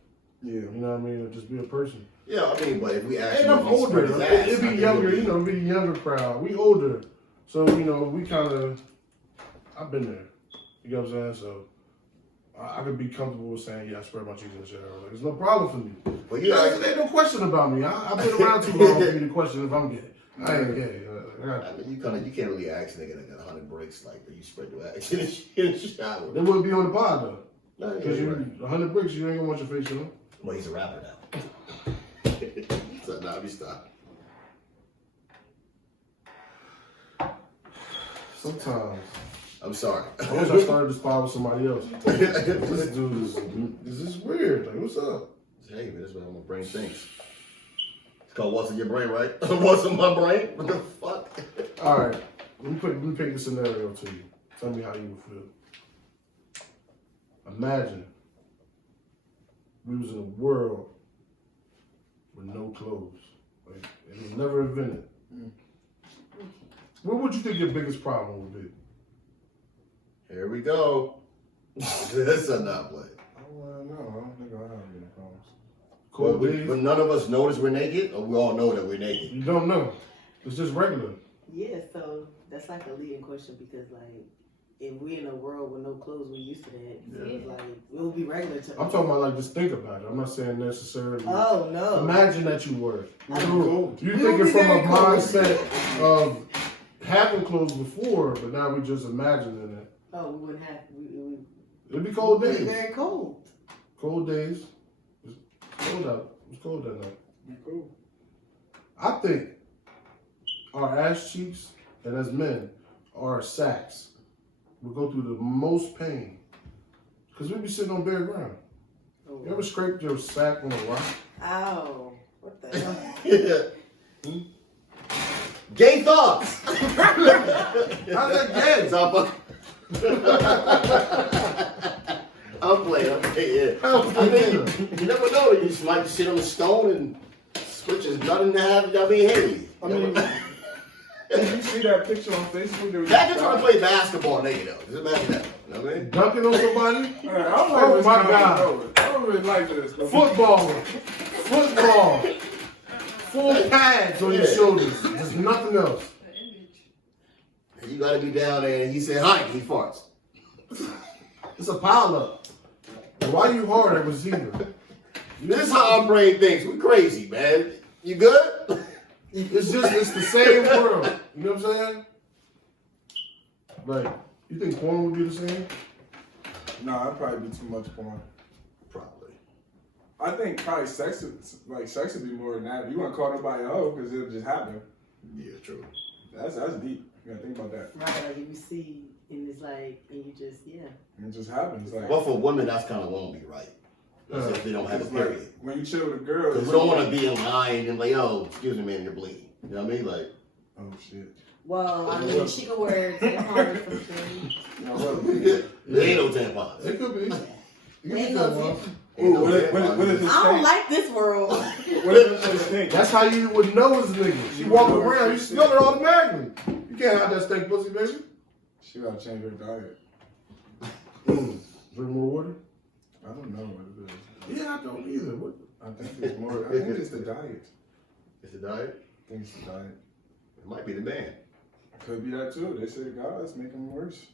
Yeah. You know what I mean? Or just be a person. Yeah, I mean, but if we actually, And I'm older. It'd be younger, you know, it'd be a younger crowd. We older, so you know, we kind of. I've been there. You know what I'm saying? So I could be comfortable with saying, yeah, I swear my cheeks and shit. Like, there's no problem for me. But Ain't no question about me. I've been around too long for you to question if I'm gay. I ain't gay. I mean, you can't really ask a nigga that got 100 bricks like you spread your action in the shower. They wouldn't be on the pod though. No, Because you 100 bricks, you ain't gonna want your face on. Well, he's a rapper now. So now we stop. Sometimes. I'm sorry. I wish I started this pod with somebody else. This dude is weird. Like, what's up? Hey man, that's what my brain thinks. It's called what's in your brain, right? What's in my brain? What the fuck? All right, let me paint the scenario to you. Tell me how you would feel. Imagine we was in a world with no clothes. Like, it was never invented. What would you think your biggest problem would be? Here we go. That's a not play. I don't know. I don't think I have any problems. Cold days? But none of us notice we're naked, or we all know that we're naked. You don't know. It's just regular. Yeah, so that's like a leading question because like if we in a world with no clothes, we used to that. Yeah. Like it would be regular to I'm talking about like just think about it. I'm not saying necessarily. Oh no. Imagine that you were. Cold. You We thinking would be from a very cold. mindset of having clothes before, but now we just imagining it. Oh, we wouldn't have. It'd be cold It'd be days. very cold. Cold days. It's cold out. It's cold that night. Cool. I think our ass cheeks and as men, our sacks will go through the most pain because we be sitting on bare ground. Oh. You ever scraped your sack on a rock? Ow. What the hell? Yeah. Gay thoughts. How's that gay? I'm playing. Yeah. How's I that mean, gay? you never know. You just might sit on a stone and switch his nut in half. I mean, hey. I mean, did you see that picture on Facebook? There was Imagine trying to play basketball naked though. Just imagine that. You know what I mean? Dunking on somebody? I don't like Oh this my kind of God. show. I don't really like this. Football. Full pads on your shoulders. There's nothing else. And you gotta be down there and he said hi, he farts. It's a pile up. Why you hard at receiver? This is how our brain thinks. We crazy, man. You good? It's the same world. You know what I'm saying? Like, you think porn would be the same? Nah, that'd probably be too much porn. Probably. I think probably sex would be more than that. You wouldn't call nobody a hoe because it'll just happen. Yeah, true. That's deep. You gotta think about that. Right, like you see, and it's like, and you just, It just happens. Like, But for women, that's kind of won't be right. That's if they don't have a it's like period. when you chill with a girl, Because we don't want to be in line and like, yo, excuse me, man, you're bleeding. You know what I mean? Like, oh shit. well, I mean, she could wear tampons or something. You know what? there ain't no tampons. It could be. You Ain't can no tell one. Ain't no What if tampons. it's I don't stink? like this world. What if it's stink? That's how you would know it's a nigga. She walking around, you smell it automatically. You can't have that stink pussy, baby. She gotta change her diet. Drink more water? I don't know what it is. Yeah, I don't either. What? I think it's more. I think it's the diet. It's a diet. I think it's the diet. It might be the man. Could be that too. They say God's making them worse.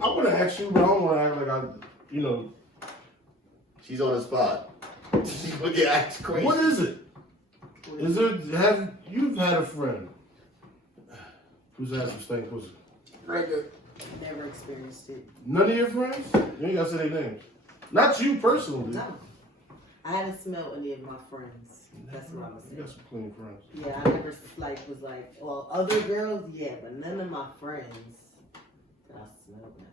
I want to ask you, but I don't want to act like I, you know. She's on the spot. She's gonna get act crazy. What is it? Is it, you've had a friend who's had some stank pussy? Right there. Never experienced it. None of your friends? You ain't gotta say their names. Not you personally. No. I haven't smelled any of my friends. That's what I was You saying. got some clean friends. Yeah, I never was like, well, other girls, yeah, but none of my friends that I smelled now.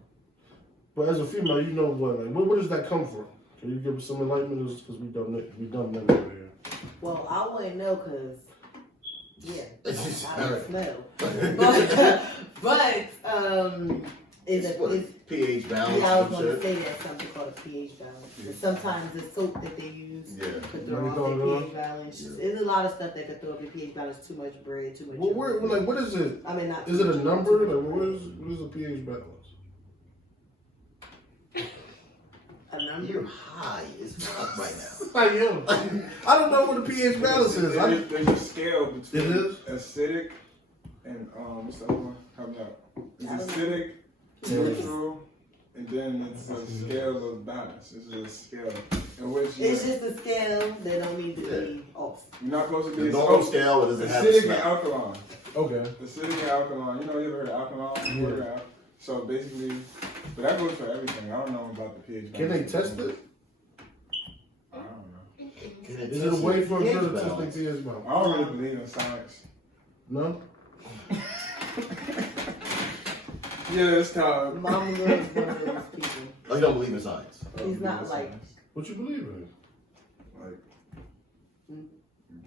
But as a female, you know what? Like, where does that come from? Can you give us some enlightenment? Because we done men over here. Well, I wouldn't know because, yeah, I don't smell. But is pH balance. yeah, I was and going to shit. say that something called a pH balance. And sometimes the soap that they use could throw Maybe off throw it the off? pH balance. Yeah. There's a lot of stuff that could throw off the pH balance. Too much bread, too much. Well, sugar. like, what is it? I mean, not Is too it a much, number? too much. Like, what is the pH balance? A number? You're high as fuck right now. I am. I don't know what the pH balance is. There's a scale between It is? acidic and what's the other one? Help me out. It's I don't know. acidic, neutral, and then it's a scale of balance. It's a scale in which It's just a scale that don't need to Yeah. be off. you're not supposed to The be normal scale doesn't have a acidic and smell. alkaline. Okay. Acidic and alkaline. You know, you ever heard of alkaline? Yeah. So basically, but that goes for everything. I don't know about the pH balance. Can they test it? I don't know. Can it Is it a test way your for a pH girl to test balance? their pH balance? I don't really believe in science. No? Yeah, it's time. Momolu Dorley is one of those people. Oh, you don't believe in science? He's not like, What you believe in? Like, you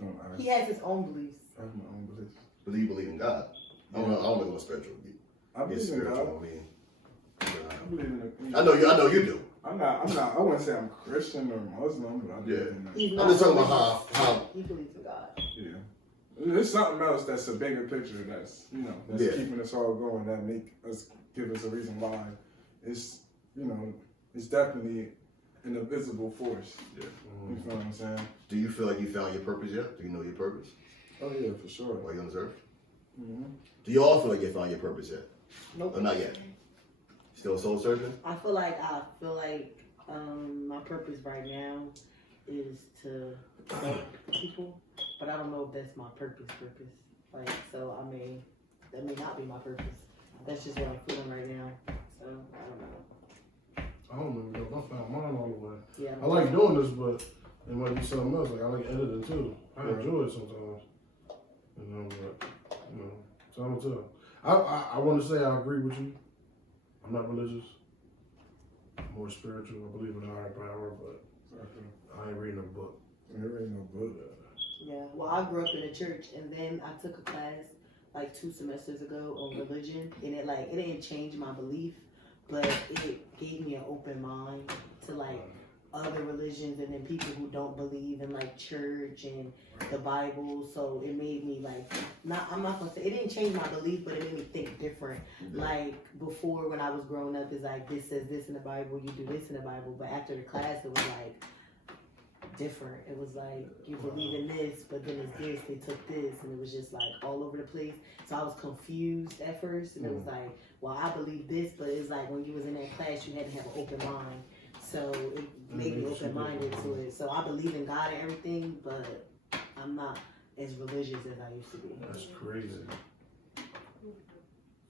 don't ask. he has his own beliefs. I have my own beliefs. Believe in God. I don't know what spiritual. I Get believe in spiritual. God. I mean, I believe in it. I know you do. I'm not, I wouldn't say I'm Christian or Muslim, but I believe Yeah. in that. He's I'm not just talking about how he believes in God. Yeah. There's something else that's a bigger picture that's, that's Yeah. keeping us all going, that give us a reason why. It's, it's definitely an invisible force. Yeah. You feel what I'm saying? do you feel like you found your purpose yet? Do you know your purpose Oh yeah, for sure. while you're on this earth? Mm-hmm. Do you all feel like you found your purpose yet? Nope. Or not yet? Still soul searching? I feel like my purpose right now is to help people, but I don't know if that's my purpose. Like, so that may not be my purpose. That's just what I'm feeling right now. So I don't know. I don't know. I found mine all the way. Yeah. I like doing this, but it might be something else. Like, I like editing too. I enjoy it sometimes. But, time will tell. I want to say I agree with you. I'm not religious. I'm more spiritual. I believe in a higher power, but I ain't reading a book. There ain't no book. Yeah. Well, I grew up in a church, and then I took a class like 2 semesters ago on religion, and it didn't change my belief, but it gave me an open mind to like other religions and then people who don't believe in like church and the Bible. So it made me like I'm not gonna say it didn't change my belief, but it made me think different. Like before when I was growing up, it's like this says this in the Bible, you do this in the Bible, but after the class it was like different. It was like you believe in this, but then it's this, they took this, and it was just like all over the place. So I was confused at first, and it was like, well, I believe this, but it's like when you was in that class, you had to have an open mind. So it made me open-minded to it. So I believe in God and everything, but I'm not as religious as I used to be. That's crazy.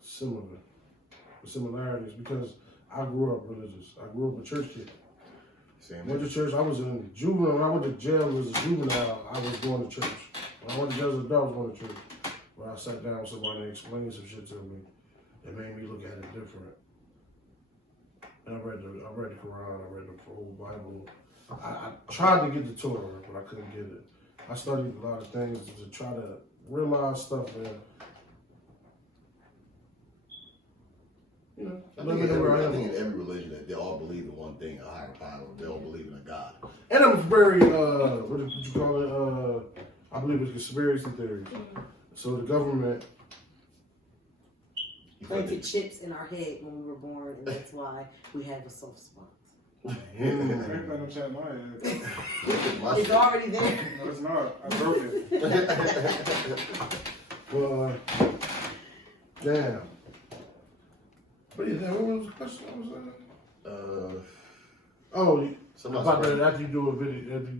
Similar. The similarities, because I grew up religious. I grew up a church kid. Same Went to church. I was in juvenile. When I went to jail as a juvenile, I was going to church. When I went to jail as an adult, I was going to church. When I sat down with somebody and explained some shit to me, it made me look at it different. And I read the Quran, I read the whole Bible. I tried to get the Torah, but I couldn't get it. I studied a lot of things to try to realize stuff and, I think in every religion that they all believe in one thing, a higher power. They all believe in a God. And I'm very, what you call it? I believe it's conspiracy theories. So the government. Planted chips in our head when we were born, and that's why we have a soft spot. I ain't got no chat in my head. It's already there. No, it's not. I broke it. Well, damn. But yeah, what was the question I was saying? Oh, about that after you do a video, after you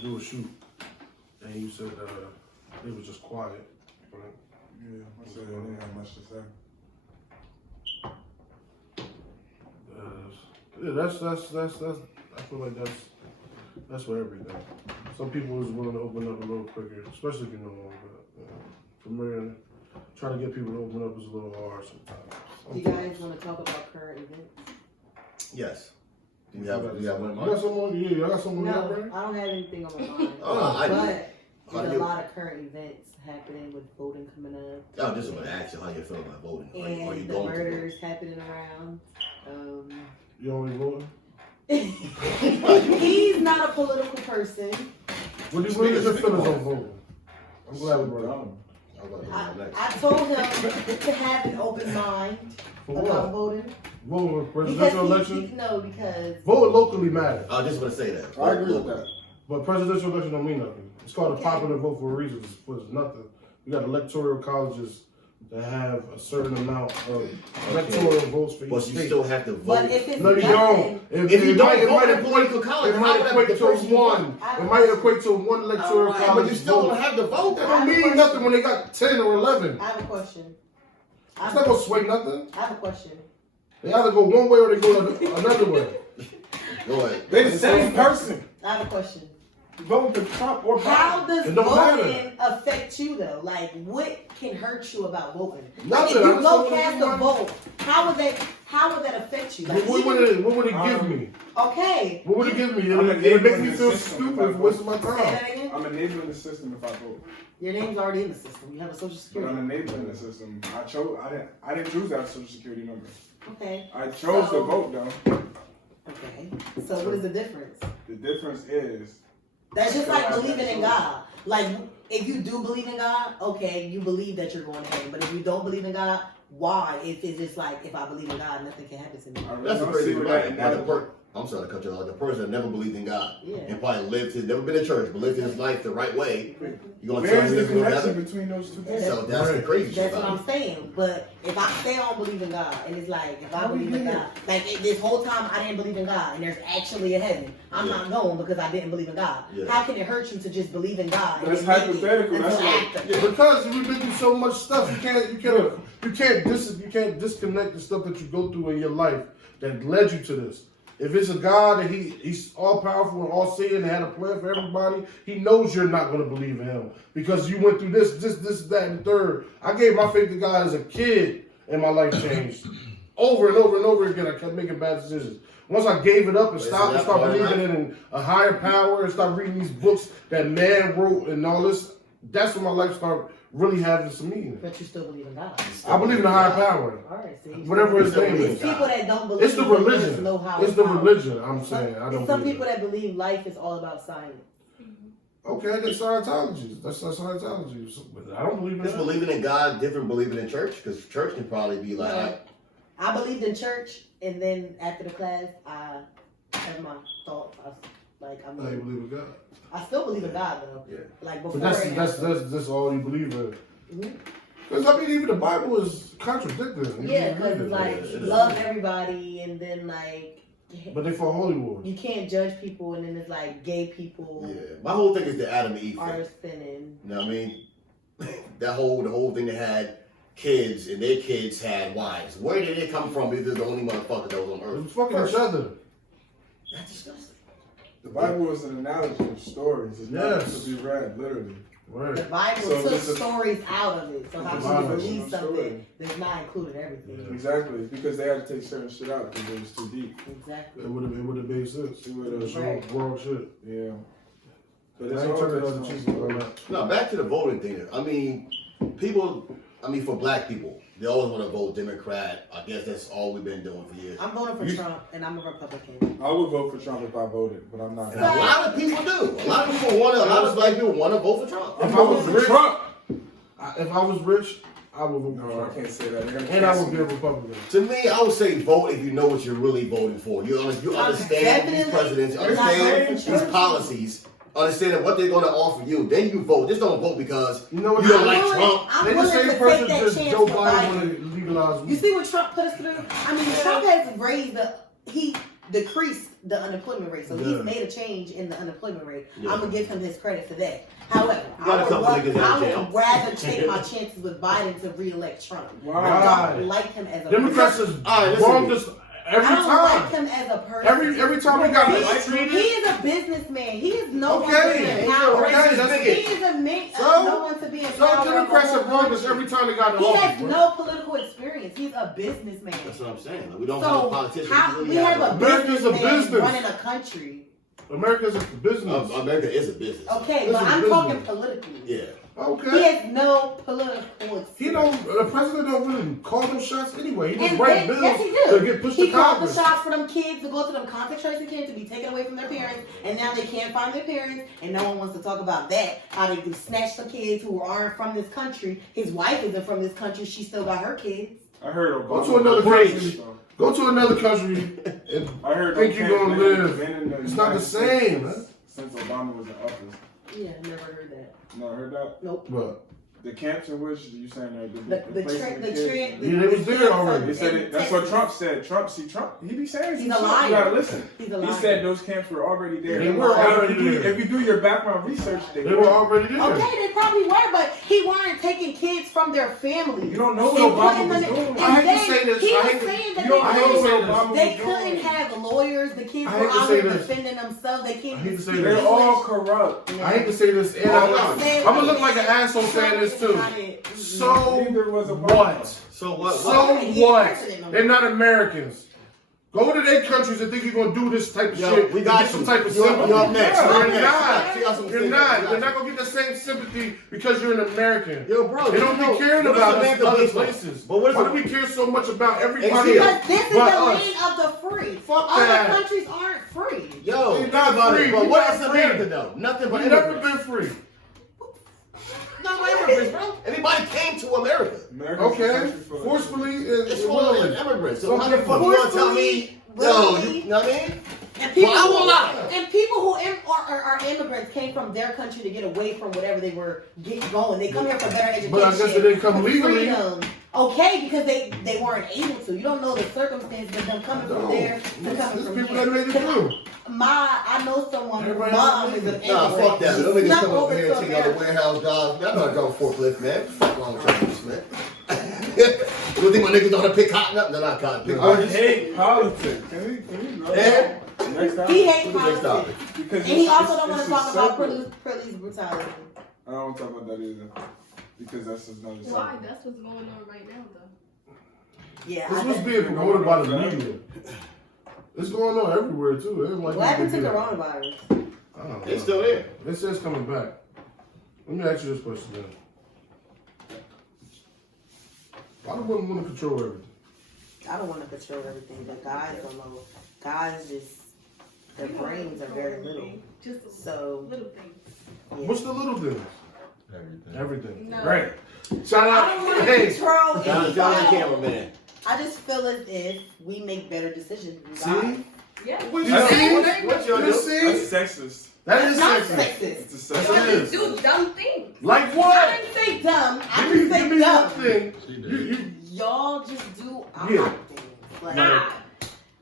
do a shoot, and you said it was just quiet. Right? Yeah, I said I didn't have much to say. Yeah, that's. I feel like that's for everything. Some people is willing to open up a little quicker, especially if you know more. But for me, trying to get people to open up is a little hard sometimes. Do you guys want to talk about current events? Yes. Do you have one in You got mind? someone? Yeah, you got someone in your No, brain? I don't have anything on my mind. I do. But there's a lot of current events happening with voting coming up. I just want to ask you how you feel about voting. Are you And the going murders happening around. You only voting? He's not a political person. What is your feelings on voting? I'm glad we brought it up. I told him to have an open mind For about what? voting. Voting for presidential election? No, because Voting locally matters. I just want to say that. I agree with that. But presidential election don't mean nothing. It's called Okay. a popular vote for a reason. It's nothing. We got electoral colleges that have a certain amount of electoral votes for But each you state. still have to vote. but if it's No, you nothing, don't. If you don't it vote might in equate, political college, it how might would that equate be to the person you one. It might equate to one electoral Alright, college. But you still don't have to vote. That don't mean nothing when they got 10 or 11. I have a question. It's not gonna sway nothing. I have a question. They either go one way or they go another way. Go ahead. They the same person. I have a question. Vote for Trump or How Biden. does It don't voting affect you though? Like, what can hurt you about voting? Like, Nothing. if I you just go don't cast a want- vote, how would that affect you? Like, What would it give me? okay. What would it give me? I'm It'd enabling make me the feel system stupid if I for wasting my Say time. that again. I'm enabling the system if I vote. Your name's already in the system. You have a social But security. I'm enabling the system. I didn't choose that social security number. Okay. I chose to So- vote though. Okay. So what is the difference? The difference is That's just like believing in God. Like, if you do believe in God, okay, you believe that you're going to heaven. But if you don't believe in God, why? If it's just like, if I believe in God, nothing can happen to me. I really That's the don't crazy see thing where about that it. Like I'm sorry to cut you off. Like the person that never believed in God Yeah. and probably lived his, never been in church, but lived his life the right way. You gonna tell Where's me the this going to connection happen? between those two things? So that's the crazy shit That's what about I'm saying. But if I say I don't believe in God, and it's like, if I How we believe in get God, like this whole time I didn't believe in God, and there's actually a heaven, I'm Yeah. not going because I didn't believe in God. Yeah. How can it hurt you to just believe in God? and That's then make it hypothetical. until That's like- after? yeah. Because we've been through so much stuff, you can't disconnect the stuff that you go through in your life that led you to this. If it's a God and he's all powerful and all seeing and had a plan for everybody, he knows you're not going to believe in him because you went through this, that, and the third. I gave my faith to God as a kid, and my life changed over and over and over again. I kept making bad decisions. Once I gave it up and stopped believing in a higher power and started reading these books that man wrote and all this, that's when my life started really having some meaning. But you still believe in God. I believe in a higher power. All right, see. Whatever his name It's is. people that don't believe. It's the in it, religion. just know how It's the powerful. religion, I'm saying. I don't It's some believe people it. that believe life is all about science. Okay, that's Scientology. That's Scientology. But I don't believe in Just that. believing in God, different believing in church, because church can probably be like, Yeah. I believed in church, and then after the class, I had my thoughts. I believe in God. I still believe in God though. Yeah. Like before. But and that's after. all you believe in. Mhm. Because I mean, even the Bible is contradicting. Yeah, because it's like It is. love everybody, and then like But they for Hollywood. you can't judge people, and then it's like gay people yeah. My whole thing is the Adam and Eve are thing. sinning. You know what I mean? The whole thing they had kids and their kids had wives. Where did it come from? Because they're the only motherfucker that was on They earth. was fucking First. each other. That's disgusting. The Bible is an analogy of stories. It's not Yes. to be read, literally. The Right. Bible So took this is- stories out of it, so how It's can a you fictional believe something story. that's not including everything? Exactly. Because they had to take certain shit out because it was too deep. Exactly. It would have made sense. It would've- It was wrong shit. Yeah. But I it's ain't all turning based on on the cheese story. on that. No, back to the voting thing. I mean, for black people, they always want to vote Democrat. I guess that's all we've been doing for years. I'm voting for You- Trump, and I'm a Republican. I would vote for Trump if I voted, but I'm not. And a lot of people do. A lot of black people want to vote for Trump. If I'm I was voting for rich, Trump. if I was rich, I would vote for No, I Trump. can't say that. They're gonna And I cancel would be a me. Republican. To me, I would say vote if you know what you're really voting for. You understand these Definitely. presidents, I'm not understand voting for these Trump. policies, understand what they're going to offer you. Then you vote. Just don't vote because You know what? you don't I'm like willing- Trump. I'm They the willing same to person take that just chance Joe for Biden Biden. want to legalize You weed. see what Trump put us through? I mean, Trump has raised he decreased the unemployment rate, so Yeah. he's made a change in the unemployment rate. Yeah. I'm gonna give him his credit for that. However, You got a couple niggas out of jail. I would rather take my chances with Biden to re-elect Trump. Why? I don't like him as a Democrats person. is All right, listen. wrongest Every I don't time. like him as a person. Every time we got he mistreated. is a businessman. He is no one Okay. to be He's a empowered. racist Okay, He is a man. So- No one to be So empowered. Democrats are bogus every time they got in He office. has bro. no political experience. He's a businessman. That's what I'm saying. Like, we don't have a So politician. how we have a America's a businessman business. running a country. America's a business. America is a business. Okay, This but is I'm business. talking politically. Yeah. He Okay. has no political experience. He don't. The president don't really call those shots anyway. He just And write then, bills yes, he do. to get pushed He to called the Congress. shots for them kids to go to them concentration camps to be taken away from their parents, and now they can't find their parents, and no one wants to talk about that. How they can snatch the kids who aren't from this country. His wife isn't from this country. She still got her kids. I heard Obama. Go to another Preach. country. Go to another country and I heard think them you're gonna camps live. been in the It's not the United same, States man. Since Obama was in office. Yeah, never heard that. Never heard that? Nope. But The camps in which you saying that The trend. Yeah, they was there already. They said it, that's what Trump said. Trump, he be saying He's some a shit. liar. You gotta listen. He's a He liar. said those camps were already there. They were Now, already there. If you do your background research, they were already there. Okay, they probably were, but he weren't taking kids from their families. You don't know And what putting Obama was them- doing. and I hate to then say this. He I was hate to- saying that You don't I hate to know say what this. Obama they was couldn't doing. have lawyers. The kids I were hate to out say here this. defending themselves. They can't I hate to say speak They're this. all English. corrupt. I hate to say this, and I'm gonna look like an asshole saying this too. So Neither was Obama. what? So what? So He's what? president of They're not Americans. Go to their countries and think you're gonna do this type of Yo, shit. we and got get some you. type of You're sympathy. up next. No, You're you're next. not. She got some You're sympathy. not. We got You're not you. gonna get the same sympathy because you're an American. Yo, bro. They don't be caring what about does us America other be for? places. But what is Why it- do we care so much about everybody Exactly. else Because this is but the us? lane of the free. Fuck Other that. countries aren't free. Yo, You're think not about free. it. But You're what not is free. America though? Nothing but We've never immigrants. been free. Not but immigrants, bro. Everybody came to America. America's a Okay, country full of- forcefully It's and full of willingly. immigrants. So Some how the people- fuck you gonna tell me? Yo, Willingly. you know what I mean? And people, Well, I won't lie. and people who are immigrants came from their country to get away from whatever they were getting going. They come here for better education. But I guess they didn't come legally. Freedom. Okay, because they weren't able to. You don't know the circumstances of them coming from No, there to there's coming from people here. that made it through. I know someone whose Everybody mom is knows an it. Nah, immigrant. fuck that. She Them niggas snuck come over over here to and take all the America. warehouse jobs. Y'all know how to drive a forklift, man. Fuck wrong with y'all, man. You don't think my niggas know how to pick cotton up? No, not cotton. Pick I oranges. hate politics. Can we go? Yeah. Next time? He hates Who's the next politics. Because And he also it's- don't want it's to a talk about circle. police brutality. I don't want to talk about that either. Because that's another Why? subject. That's what's going on right now, though. Yeah. This I was think- being promoted by the media. It's going on everywhere too. It ain't like What happened to they did. coronavirus? I don't know. It's still there. They say it's coming back. Let me ask you this question then. Why do women want to control everything? I don't want to control everything, but guys don't know. Guys just, their brains are very little. Just a So, little thing. yeah. What's the little things? Everything. Everything. No. Right. Shout I out. don't want to Hey, control John the anybody. cameraman. I just feel as if we make better decisions. than see? guys. Yeah. You That's- see? What y'all You do? see? That's sexist. That That's is not sexist. sexist. It's a Yes, sexist. it is. Do dumb things. Like I what? didn't say dumb. I Give me, didn't give me say one dumb. thing. She did. You, Y'all just do odd Yeah. things. Like, Nah.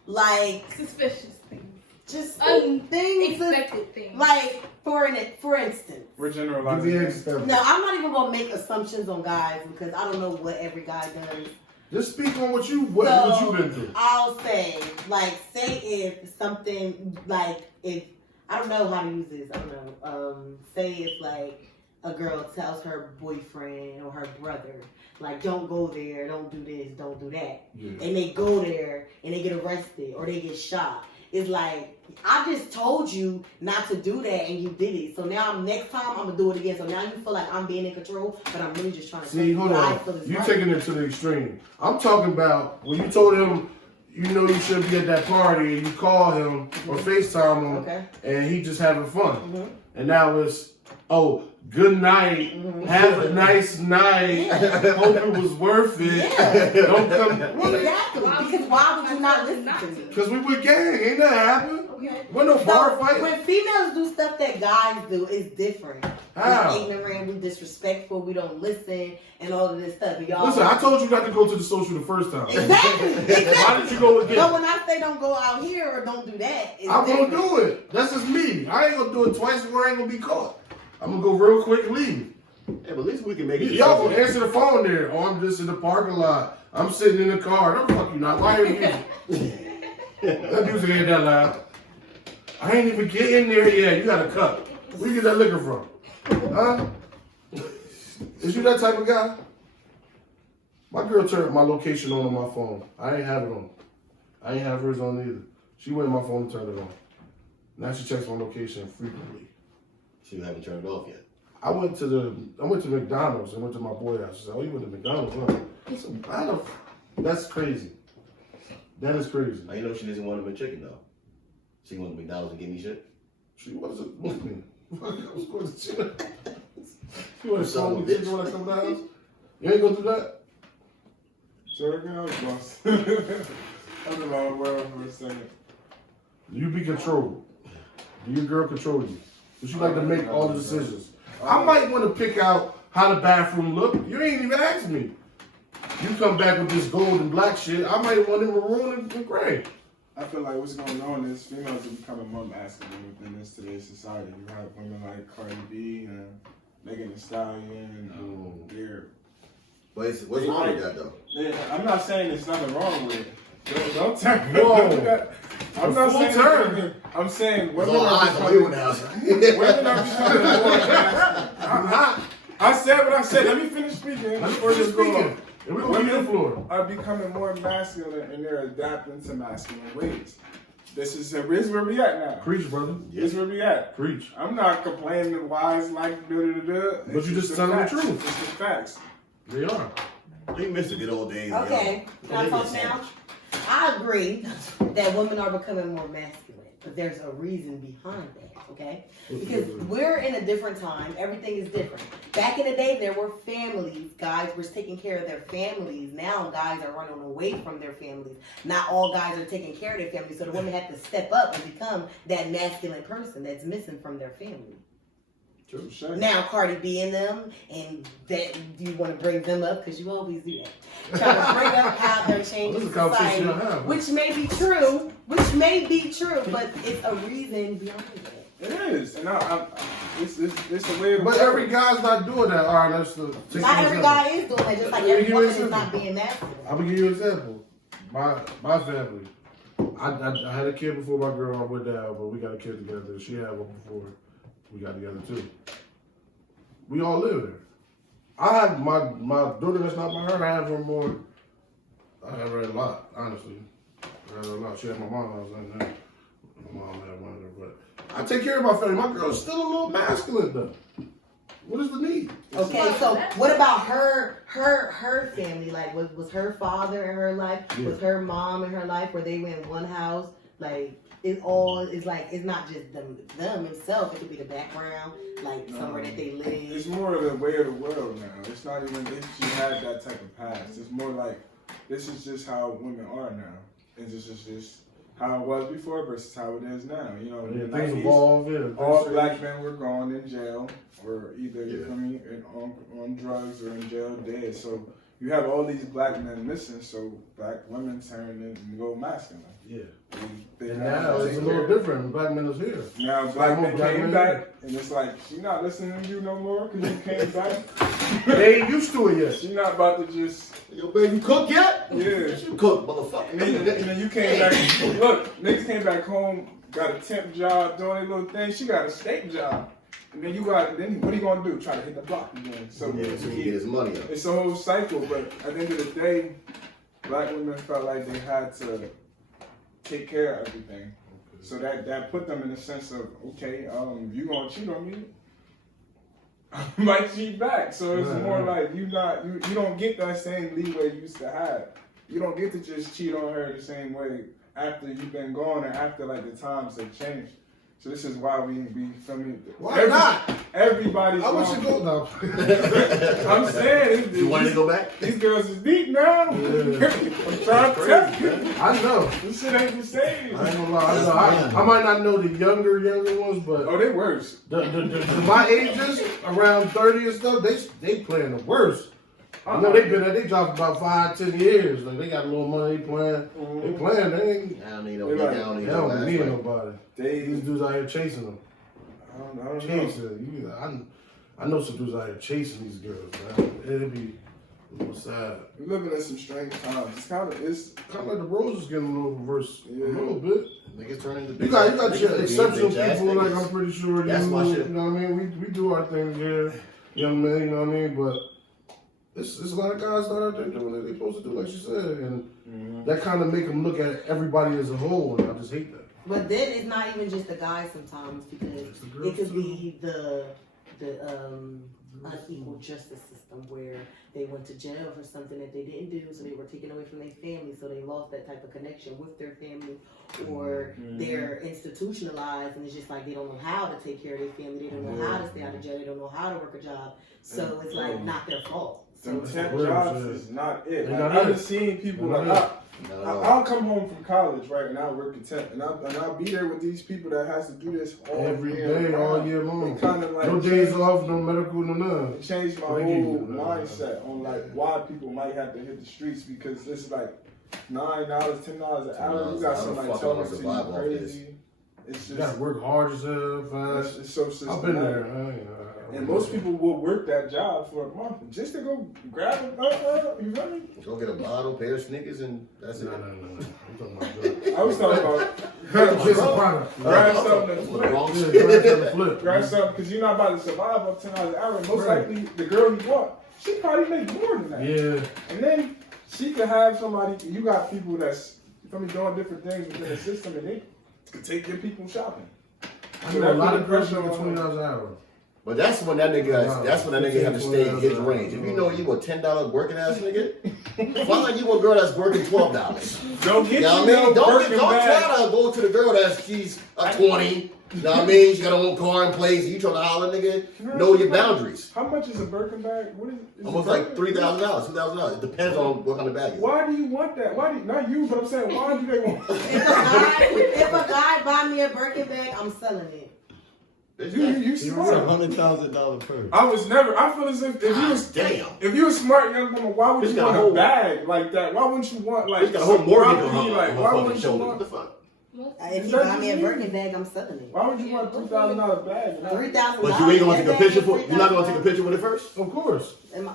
like Suspicious things. just Unexpected things. That, things. like, for instance. We're give me generalizing. an example. No, I'm not even gonna make assumptions on guys because I don't know what every guy does. Just speak on what you've been through. I'll say, like, say if something, like, if, I don't know how to use this, I don't know, say if, like, a girl tells her boyfriend or her brother, like, don't go there, don't do this, don't do that. Yeah. And they go there and they get arrested or they get shot. It's like, I just told you not to do that and you did it. So now next time I'm gonna do it again. So now you feel like I'm being in control, but I'm really just trying to See, hold what I on. feel is You right. taking it to the extreme. I'm talking about when you told him you know you should be at that party and you call him or FaceTime him Okay. and he just having fun. Mhm. And now it's, oh, good night. Mhm. Have a nice night. Yeah. Hope it was worth it. Yeah. Don't come. Exactly. Because why would you not listen to me? Because we with gang. Ain't that happen? Okay. We're no bar So, fight. when females do stuff that guys do, it's different. How? We're ignorant, we disrespectful, we don't listen, and all of this stuff. And y'all Listen, I told you not to go to the social the first time. Exactly. Why did you go again? But when I say don't go out here or don't do that, it's I'm different. gonna do it. That's just me. I ain't gonna do it twice where I ain't gonna be caught. I'm gonna go real quick and leave. Yeah, but at least we can make it. Y'all gonna answer the phone there. Oh, I'm just in the parking lot. I'm sitting in the car. No, fuck you not. Why are you? That music ain't that loud. I ain't even get in there yet. You got a cup. Where you get that liquor from? Huh? Is you that type of guy? My girl turned my location on my phone. I ain't have it on. I ain't have hers on either. She went in my phone and turned it on. Now she checks my location frequently. So you haven't turned it off yet? I went to McDonald's and went to my boy house. She said, "Oh, you went to McDonald's, huh?" I said, that's crazy. That is crazy. Now you know she doesn't want to be chicken though. She went to McDonald's and give me shit. She wasn't with me. I was going to chill. You want to sell me chicken when I come to the house? You ain't gonna do that? Sure, I was boss. I'm in my world for a second. You be controlled. Do your girl control you? But you like to make all the decisions. I might want to pick out how the bathroom look. You ain't even asked me. You come back with this gold and black shit. I might want it maroon and gray. I feel like what's going on is females are becoming more masculine within this today's society. You have women like Cardi B and Megan Thee Stallion. They're But what's wrong with that though? I'm not saying there's nothing wrong with it. Don't turn. Whoa. I'm not Full saying turn. anything. I'm saying There's women all are eyes on you in becoming. the house. Women are becoming more masculine. I said what I said. Let me finish speaking. Let's finish speaking. And we're going to the floor. Are becoming more masculine and they're adapting to masculine ways. This is where we at now. Preach, brother. This is where we at. Preach. I'm not complaining why it's like da-da-da-da. But you just telling the truth. It's the facts. They are. You missed the good old days. Okay, can I talk now? I agree that women are becoming more masculine, but there's a reason behind that, okay? Because we're in a different time. Everything is different. Back in the day, there were families. Guys were taking care of their families. Now, guys are running away from their families. Not all guys are taking care of their families, so the women have to step up and become that masculine person that's missing from their family. True, sure. Now Cardi B and them, and that you want to bring them up because you always do that. Trying to bring up how they're changing This is a conversation society, I have. which may be true, but it's a reason behind it. It is. And it's a way of But every guy's not doing that. All right, let's take Not an every example. guy is doing that, just like Let me every give you woman an is not example. being masculine. I'm gonna give you an example. My family. I had a kid before my girl went down, but we got a kid together. She had one before we got together too. We all live there. I have my daughter that's not my her. I have her more. I have her a lot, honestly. I have her a lot. She had my mom. I was in there. My mom had one of her, but I take care of my family. My girl's still a little masculine though. What is the need? Okay, so what about her family? Like, was her father in her life? Yeah. Was her mom in her life? Where they were in one house? Like, it's like it's not just them itself. It could be the background, like somewhere that they live. It's more of the way of the world now. It's not even if she had that type of past. It's more like this is just how women are now. And this is just how it was before versus how it is now. You know, in the Things 90s, evolve. Yeah, all black men were gone in jail or either Yeah. on drugs or in jail dead. So you have all these black men missing. So black women turn and go masculine. Yeah. They And have now to it's a take little care. different. Black men is here. Now black men Black came men. back, and it's like she not listening to you no more because you came back. They ain't used to it yet. She not about to just Yo, baby, you cook yet? yeah. You cook, motherfucker. And then you came back. Look, niggas came back home, got a temp job, doing a little thing. She got a state job, and then then what are you gonna do? Try to hit the block again? So Yeah, so he can get his money up. it's a whole cycle. But at the end of the day, black women felt like they had to take care of everything. So that put them in the sense of okay, you gonna cheat on me, I might cheat back. So it's more like you don't get that same leeway you used to have. You don't get to just cheat on her the same way after you've been gone and after like the times have changed. So this is why we feel me. Why not? Everybody's I wish gone. you go now. I'm saying You want to go back? these girls is deep now. Yeah. I'm trying to tell you. I know. This shit ain't the same. I ain't gonna lie. I might not know the younger ones, but Oh, they worse. the my ages around 30 and stuff, they playing the worst. I know they've been at their job for about 5-10 years. Like they got a little money, they playing. They playing. They ain't. I don't need no They like- I don't They need no don't ass need fight. nobody. They, These dudes out here chasing them. I don't know. Chasing. I know some dudes out here chasing these girls, man. It'd be What's sad? We're living in some strange times. It's kind of like the roles is getting a little reversed Yeah. a little bit. Niggas turning into You got niggas your being exceptional bitch ass people, like niggas. I'm pretty sure That's you, my shit. you know what I mean? We do our things here, young men, you know what I mean? But it's a lot of guys not out there doing what they're supposed to do, like she said. And that kind of make them look at everybody as a whole, and I just hate that. But then it's not even just the guys sometimes because It's the girls it could too. be the unequal justice system where they went to jail for something that they didn't do, so they were taken away from their family, so they lost that type of connection with their family, or they're institutionalized and it's just like they don't know how to take care of their family, they don't know how to stay out of jail, they don't know how to work a job, so it's like not their fault. them So temp real jobs shit. is not it. They Like, not I've been it. seeing people They like not I'll come home from college, right, and I'll work a temp, and I'll be there with these people that has to do this all Every year day, round. all year long. It kind of like No days off, no medical, no none. It changed my They give whole you- mindset on like why people might have to hit the streets because it's like $9, $10 an hour. You got How the somebody fuck talking am I to survive you off crazy. It's You gotta just work hard yourself, fast. it's so I've systematic. been there. And most people will work that job for a month just to go grab a you feel me? Go get a bottle, pair of sneakers, and that's No, it. no, no. I'm talking about that. I was talking about Just a product. grab something to That's flip. wrong Yeah, shit. grab something to flip. Grab something because you're not about to survive on $10 an hour. And most Right. likely the girl you want, she probably make more than that. Yeah. And then she could have somebody, you got people that's doing different things within the system and they could take your people shopping. I know a lot of girls making $20 an hour. But that's when that nigga Wow. that's when that nigga have to stay in his range. If you know you a $10 working ass nigga, find you a girl that's working $12. Don't get You know you what I mean? no Don't Birkin try bag. to go to the girl that's she's a 20. You know what I mean? She got her own car in place. You trying to holler, nigga? Know your boundaries. How much is a Birkin bag? What is it? Almost like $3,000, $2,000. It depends on what kind of bag it is. Why do you want that? Why do you, not you, but I'm saying why do they want if a guy buy me a Birkin bag, I'm selling it. you It's smart. $100,000 purse. I feel as if you was Damn. if you a smart young woman, why would It's you got want a a whole- bag like that? Why wouldn't you want like He's got a whole mortgage on property, her, like, on why her fucking wouldn't you shoulder. What want the fuck? If he buy me a Birkin bag, I'm selling it. why would you want $2,000 bag? $3,000. But you ain't gonna take a picture for you're not gonna take a picture with it first? Of course. No,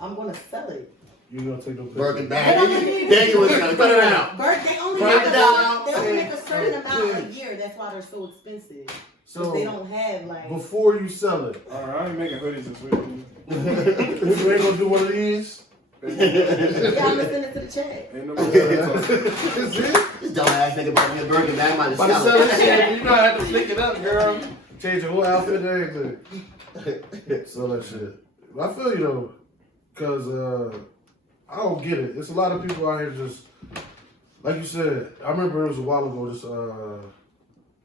I'm gonna sell it. You're gonna take no picture. Birkin bag. Then you was gonna cut it out. They only Right make a, now. they only make a certain amount a year. That's why they're so expensive. So they don't have like. before you sell it, Alright, I ain't making hoodies this week. you ain't gonna do one of these. Yeah, I'm gonna send it to the chat. Ain't no more talk. This dumbass nigga bought me a Birkin bag. Might By the as sell well this sell it. shit, you know I have to sneak it up, girl. Change your whole outfit and everything. Sell that shit. I feel you though, cause I don't get it. It's a lot of people out here just, like you said. I remember it was a while ago. This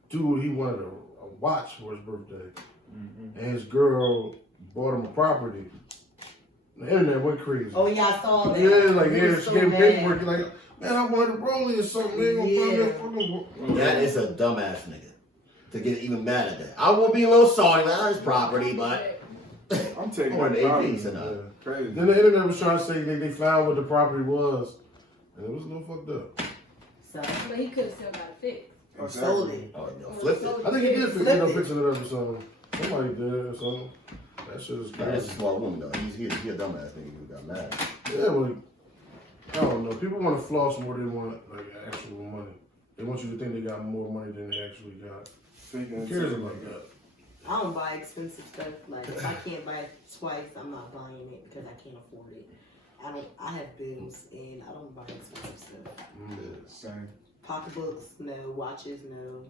dude, he wanted a watch for his birthday, and his girl bought him a property. The internet went crazy. Oh yeah, I saw that. Yeah, like It yeah, was she so gave me bad. paperwork. Like, man, I wanted a Rollie or something. Man, gonna buy me a fucking. That is a dumbass nigga to get even mad at that. I will be a little sorry, man. It's property, but I'm taking Or that an property. APs and Crazy. Then the internet was trying to say they found what the property was, and it was a little fucked up. So But he could have still got it fixed. or sold it. oh, yo, flip it. I think he did Flipped end up it. fixing it up or something. Somebody did or something. That shit is Man, that's a crazy. smart woman though. He a dumbass nigga who got mad. Yeah, well, I don't know. People want to floss more than they want like actual money. They want you to think they got more money than they actually got. Who cares about that? I don't buy expensive stuff. Like if I can't buy it twice, I'm not buying it because I can't afford it. I have bills and I don't buy expensive stuff. Same. Pocketbooks, no. Watches, no.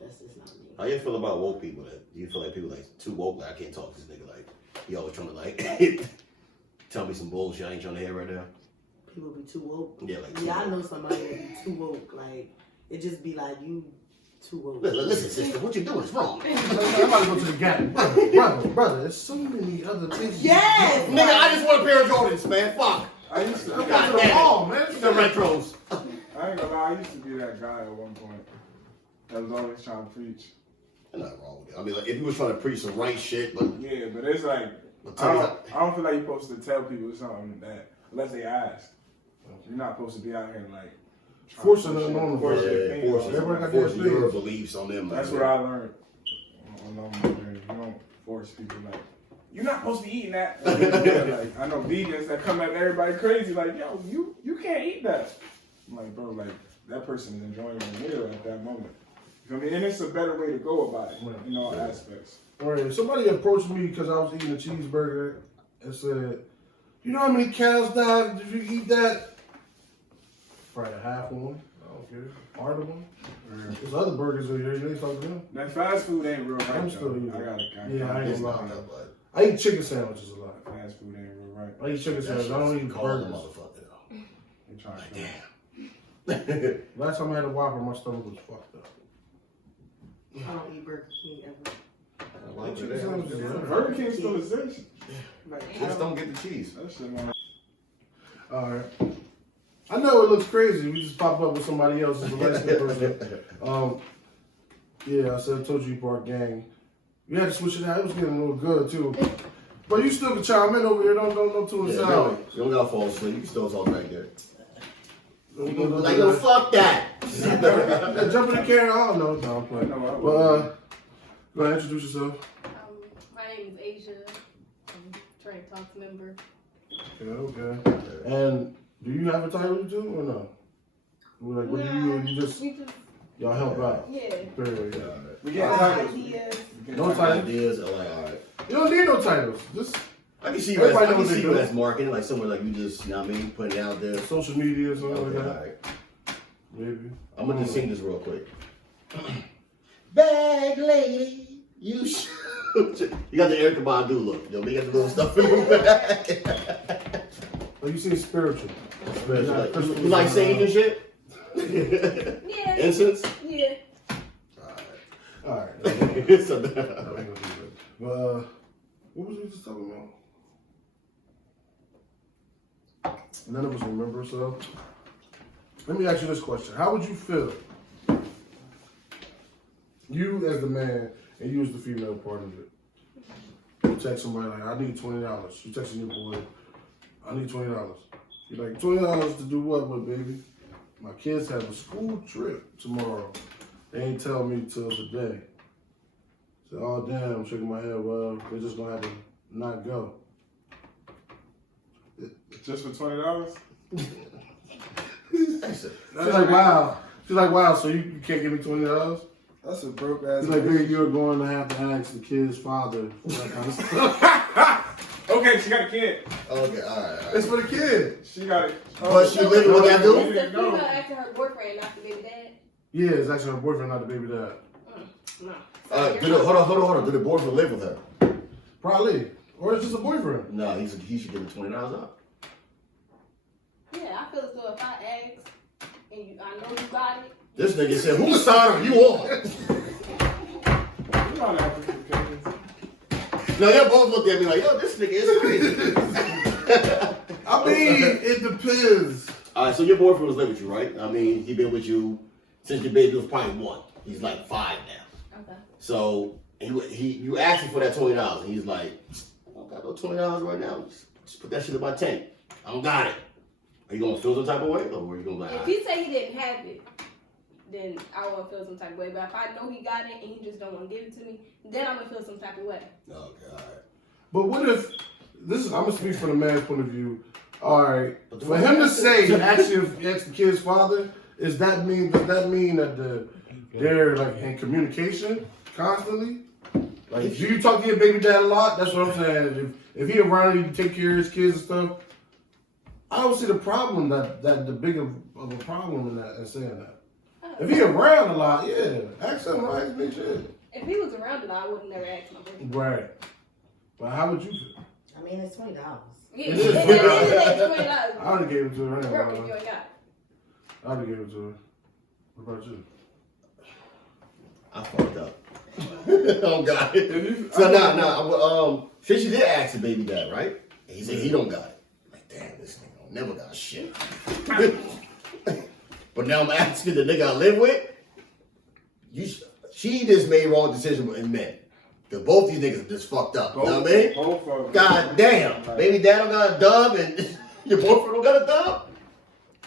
That's just not me. How you feel about woke people? That you feel like people like too woke? Like I can't talk to this nigga. Like he always trying to like tell me some bullshit I ain't trying to hear right now. People be too woke. Yeah, like too Yeah, I woke. know somebody that be too woke. Like it just be like you too woke. Listen, sister, what you doing is wrong. I'm about to go to the Gap. Brother, there's so many other things. Yes! Nigga, I just want a pair of Jordans, man. Fuck. I used to. Go to God the damn mall, man. The retros. I ain't gonna lie. I used to be that guy at one point that was always trying to preach. There's nothing wrong with it. I mean, like if you was trying to preach some right shit, but Yeah, but it's like I don't feel like you're supposed to tell people something that unless they ask. You're not supposed to be out here like trying Forcing to push them on them. force your opinion on Everybody them. got their force your opinions. beliefs on them. That's like, what I learned on my journey. You don't force people like you're not supposed to be eating that. Like, I know vegans that come at everybody crazy, like, yo, you can't eat that. I'm like, bro, like, that person is enjoying their meal at that moment. You feel me? And it's a better way to go about it in all aspects. Right. If somebody approached me because I was eating a cheeseburger and said, you know how many cows died if you eat that? Probably half one. I don't care. Part of one. There's other burgers in here. You ain't talking to them. That fast food ain't real right. I'm still eating. I I ain't It's not lying. that, but I eat chicken sandwiches a lot. Fast food ain't real right. I eat chicken sandwiches. I don't eat call the burgers. motherfucker though. They trying to Damn. Last time I had a Whopper, my stomach was fucked up. I don't eat Burger King ever. I like Chicken it. sandwiches, yeah. Burger King still exists. Just don't get the cheese. That shit man. All right. I know it looks crazy. We just pop up with somebody else as the Mexican person. Yeah, I said, I told you part gang. We had to switch it out. It was getting a little good too. But you still can chime in over here. Don't tune us out. You don't gotta fall asleep. You can still talk right there. Don't You go like, yo, fuck that. Yeah, jump in the camera. Oh no, I'm playing. No, Well, go ahead, introduce yourself. My name is Asia. I'm Trenton Talks member. Okay. And do you have a title too or no? Like, what do you just We just, y'all help out? yeah. Period. Yeah. We get titles. Ideas. No titles. Ideas are like, alright. You don't need no titles. Just I can see Everybody I knows can they see do. what that's marketing, like somewhere like you just, you know what I mean, putting it out there. social media or something Okay, like that. alright. Maybe. I'm gonna just sing this real quick. Bag lady, you should. You got the Erica Badu look. You know, they got the little stuff in the back. Oh, you seem spiritual. You like singing and shit? Yeah. Incense? Yeah. Alright. So, No, we ain't gonna do that. But what was we just talking about? None of us remember, so let me ask you this question. How would you feel? You as the man and you as the female part of it. You text somebody like, I need $20. You texting your boy, I need $20. You're like, $20 to do what with, baby? My kids have a school trip tomorrow. They ain't tell me till today. So, oh damn, I'm shaking my head. Well, they're just gonna have to not go. Just for $20? She's like, wow. She's like, wow. So you can't give me $20? That's a broke ass. She's like, baby, you're going to have to ask the kid's father for that kind of stuff. Okay, she got a kid. okay, alright. It's for the kid. She got it. But she living with that It's dude? the female asking her boyfriend, not the baby dad. Yeah, it's actually her boyfriend, not the baby dad. No. Hold on. Do the boyfriend live with her? Probably, or it's just a boyfriend. No, he should give her $20 up. Yeah, I feel as though if I ask and I know you got it. This nigga said, whose side are you on? You on African kids. Now, y'all both looked at me like, yo, this nigga is crazy. I mean, it depends. All right, so your boyfriend was living with you, right? I mean, he been with you since your baby was probably 1. He's like 5 now. Okay. So you asked him for that $20, and he's like, I don't got no $20 right now. Just put that shit in my tank. I don't got it. Are you gonna feel some type of way, or are you gonna be like, If he say he didn't have it, then I won't feel some type of way. But if I know he got it and he just don't want to give it to me, then I'm gonna feel some type of way. okay, all right. But what if this is? I'm gonna speak from the man's point of view. All right, for him to say ask the kid's father, does that mean that they're like in communication constantly? Like, do you talk to your baby dad a lot? That's what I'm saying. If he around you to take care of his kids and stuff, I don't see the problem that the big of a problem in that and saying that. If he around a lot, yeah, ask him, ask me shit. If he was around a lot, I would never ask my boyfriend. Right. But how would you feel? I mean, it's $20. Yeah, It it is. is like $20. I would have gave it to her. Girl, if you Anyway. ain't got it. I would have gave it to her. What about you? I fucked up. Oh God. So now, since you did ask the baby dad, right? And he said he don't got it. Like, damn, this nigga don't never got shit. But now I'm asking the nigga I live with. She just made wrong decision in men. Cause both these niggas are just fucked up. You know what I mean? Both of them. God damn. Baby dad don't got a dub and your boyfriend don't got a dub?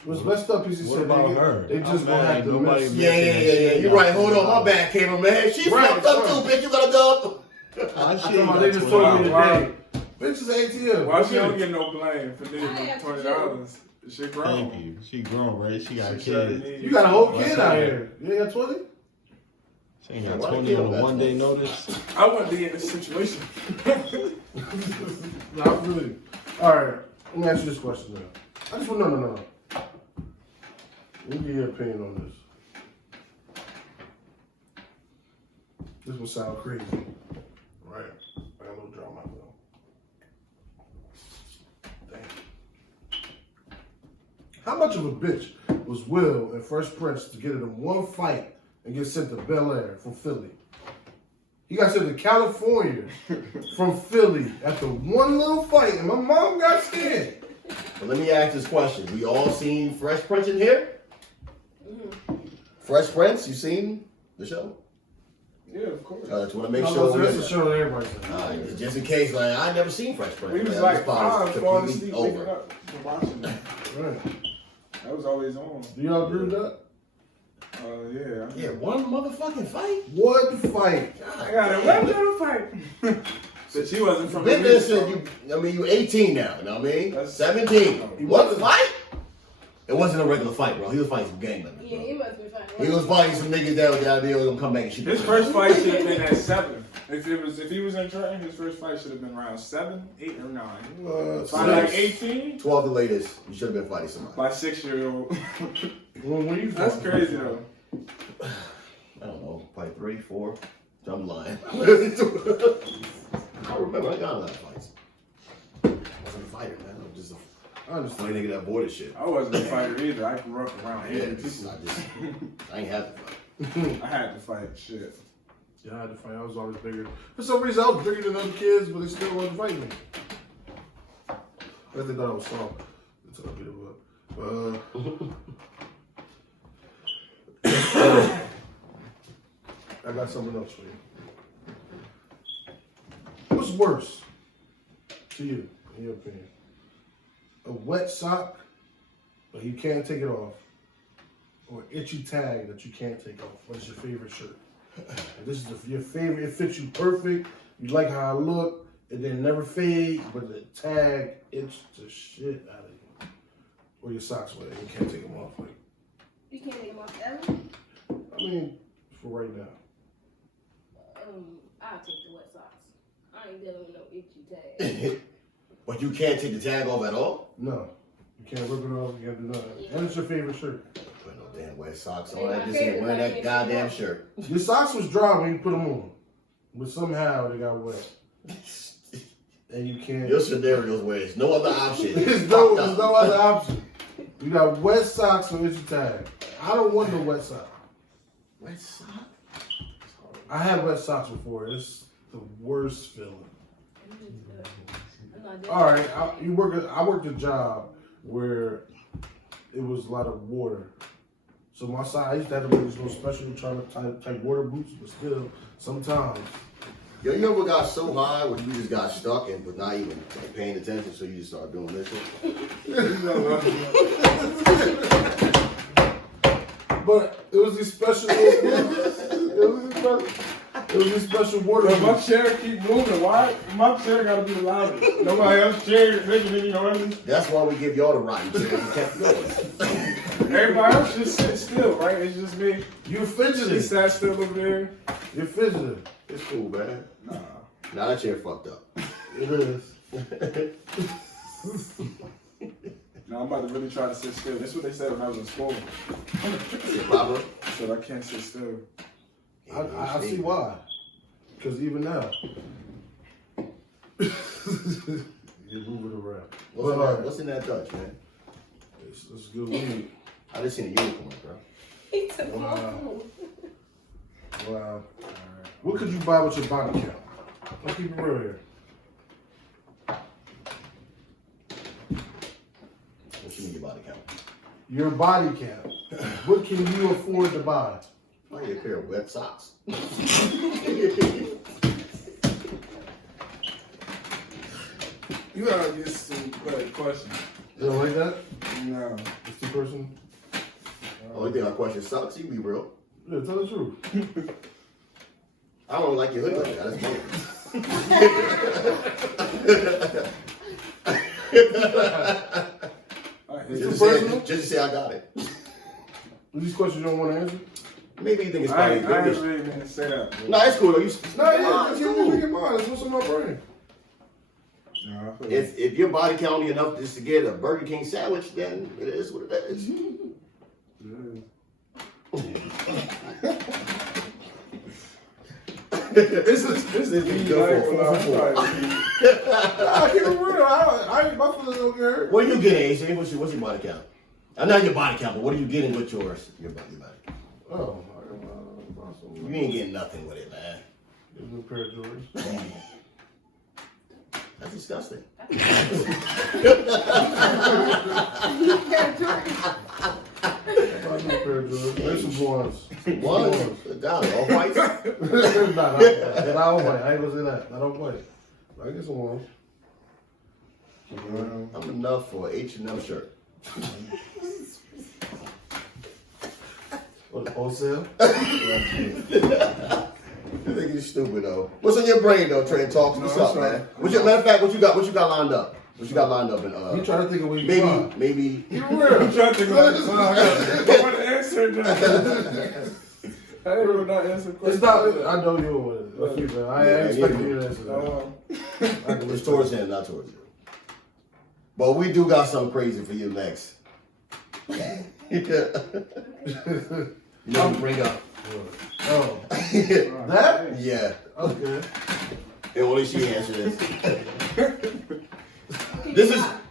What's messed up is he What said about they, her? they just I'm gonna mad have to nobody miss. Yeah. You're right. Hold on. My bad, cameraman. She Right, fucked up right. too, bitch. You got a dub. They just told me today. Bitch is ATM. Why she don't get no blame for needing $20? She grown. Thank you. She grown, right? She got She kids. You got a whole kid out here. You ain't got 20? She ain't got 20 on a 1 day notice. I wouldn't be in this situation. No, really. All right, let me ask you this question now. I just want no. Let me get your opinion on this. This will sound crazy, right? I got a little drama though. Damn. How much of a bitch was Will and Fresh Prince to get in one fight and get sent to Bel Air from Philly? He got sent to California from Philly after one little fight, and my mom got scared. But let me ask this question. We all seen Fresh Prince in here? Fresh Prince, you seen the show? Yeah, of course. I just want to make sure. That's a show that everybody's in. Just in case, like, I never seen Fresh Prince. We was Man, like this pod is 5 falling completely asleep waking up for watching that. Right. That was always on. Do y'all agree with that? Yeah. Yeah, one motherfucking fight? One fight. I got a regular fight. So she wasn't from Been the there since you 18 now, you know what I mean? That's- 17. He What wasn't- fight? It wasn't a regular fight, bro. He was fighting some gang members. Yeah, Bro. he must be fine. He was fighting some niggas that was out there gonna come back and shoot. His first fight should have been at 7. If he was in Trenton, his first fight should have been around 7, 8, or 9. By like 18, 12 the latest. You should have been fighting somebody. by 6-year-old. When you That's fought? crazy though. I don't know, probably 3, 4. I'm lying. I remember I got a lot of fights. I wasn't a fighter, man. I'm just a I understand. funny nigga that boarded shit. I wasn't a fighter either. I grew up around Yeah, angry people. I ain't have to fight. I had to fight shit. Yeah, I had to fight. I was always bigger. For some reason, I was bigger than other kids, but they still wanted to fight me. I think that I was soft. That's what I beat him up. I got something else for you. What's worse to you, in your opinion? A wet sock, but you can't take it off, or itchy tag that you can't take off? What is your favorite shirt? And this is your favorite. It fits you perfect. You like how I look. It didn't never fade, but the tag itched the shit out of you. Or your socks wet. You can't take them off. Like, You can't take him off ever? I mean, for right now. I'll take the wet socks. I ain't dealing with no itchy tag. But you can't take the tag off at all? No, you can't rip it off. You can't do nothing. And it's your favorite shirt. Put no damn wet socks Ain't on. I my just ain't favorite, wearing but I that ain't goddamn taking shirt. Your socks was dry when you put them on, but somehow they got wet, and you can't. Your scenario's where there's no other option. There's no other option. You got wet socks or itchy tag. I don't want no wet socks. Wet sock? I had wet socks before. It's the worst feeling. All right, I worked a job where it was a lot of water. So my side, I used to have to wear these little special trying to type water boots, but still, sometimes. Yo, you ever got so high where you just got stuck and was not even paying attention, so you just started doing this shit? But it was these special little boots. It was these special water But my boots. chair keep moving. Why? My chair gotta be louder. Nobody else's chair making any noise. That's why we give y'all the rotten chair. You kept going. Everybody else just sit still, right? It's just me. You're She fidgeting. sat still over there. You're fidgeting. It's cool, man. Nah. Now that chair fucked up. It is. Now I'm about to really try to sit still. That's what they said when I was in school. Shit, proper. Said I can't sit still. I see why. Because even now, you're moving around. What's in that Dutch, man? It's good weed. I just seen a unicorn, bro. He took my Wow. food. Wow. What could you buy with your body count? Let's keep it real here. What you mean your body count? Your body count. What can you afford to buy? I need a pair of wet socks. You gotta get some better questions. You don't like that? No. It's two person? Only thing I question socks, you be real. Yeah, tell the truth. I don't like your hood like that. That's Just to say I got it. These questions you don't want to answer? Maybe you think it's I probably. ain't really mean to say that. No, it's cool though. You, No, yeah, it's your mine. It's what's in my brain. No, I feel if your body counting enough just to get a Burger King sandwich, then it is what it is. This is Go for it. I keep it real. I ain't my feelings don't care. What are you getting, AJ? What's your body count? I'm not your body count, but what are you getting with yours? Your body count. Oh, You ain't getting nothing with it, man. a new pair of Jordans. That's disgusting. A new pair of Jordans. There's some ones. What? Got it. All white? Not all white. I ain't gonna say that. Not all white. I get some ones. I'm enough for an H&M shirt. What, wholesale? I think you're stupid though. What's on your brain though, Trey? Talk. What's up, man? Matter of fact, what you got lined up? What you got lined up? You trying to think of where you are. Maybe. You real. I'm trying to think about it. I want to answer that. I didn't really not answer It's questions. not. I know you with it. I ain't expecting you to answer that. It's towards him, not towards you. But we do got something crazy for you next. You know, bring up. Oh. That? Yeah. Okay. And only she answered this.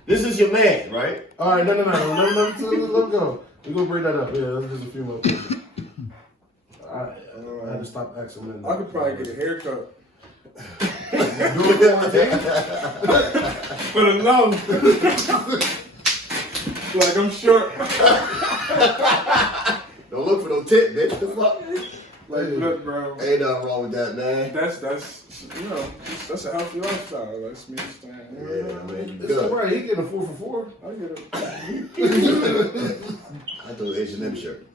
This is your man, right? All right, no. Let go. We're going to bring that up. Yeah, that's just a few more questions. I had to stop asking them. I could probably get a haircut. For the love. Like I'm short. Don't look for no tip, bitch. The fuck? Like, look, bro. Ain't nothing wrong with that, man. That's you know, that's a healthy lifestyle. That's me staying. Yeah, man. You It's good. all right. He getting a 4 for 4. I get it. I threw an H&M shirt.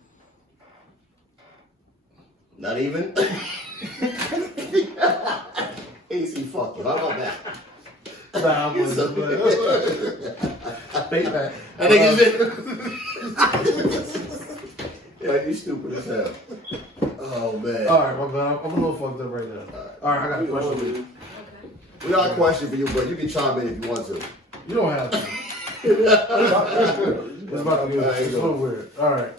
Not even? AC, fuck you. How about that? Nah, I'm You so- Take that. I think it's Yeah, you stupid as hell. Oh, man. All right, my bad. I'm a little fucked up right now. All right, I got a question for you. Okay. We got a question for you, but you can chime in if you want to. You don't have to. It's about to get it's so weird. All right.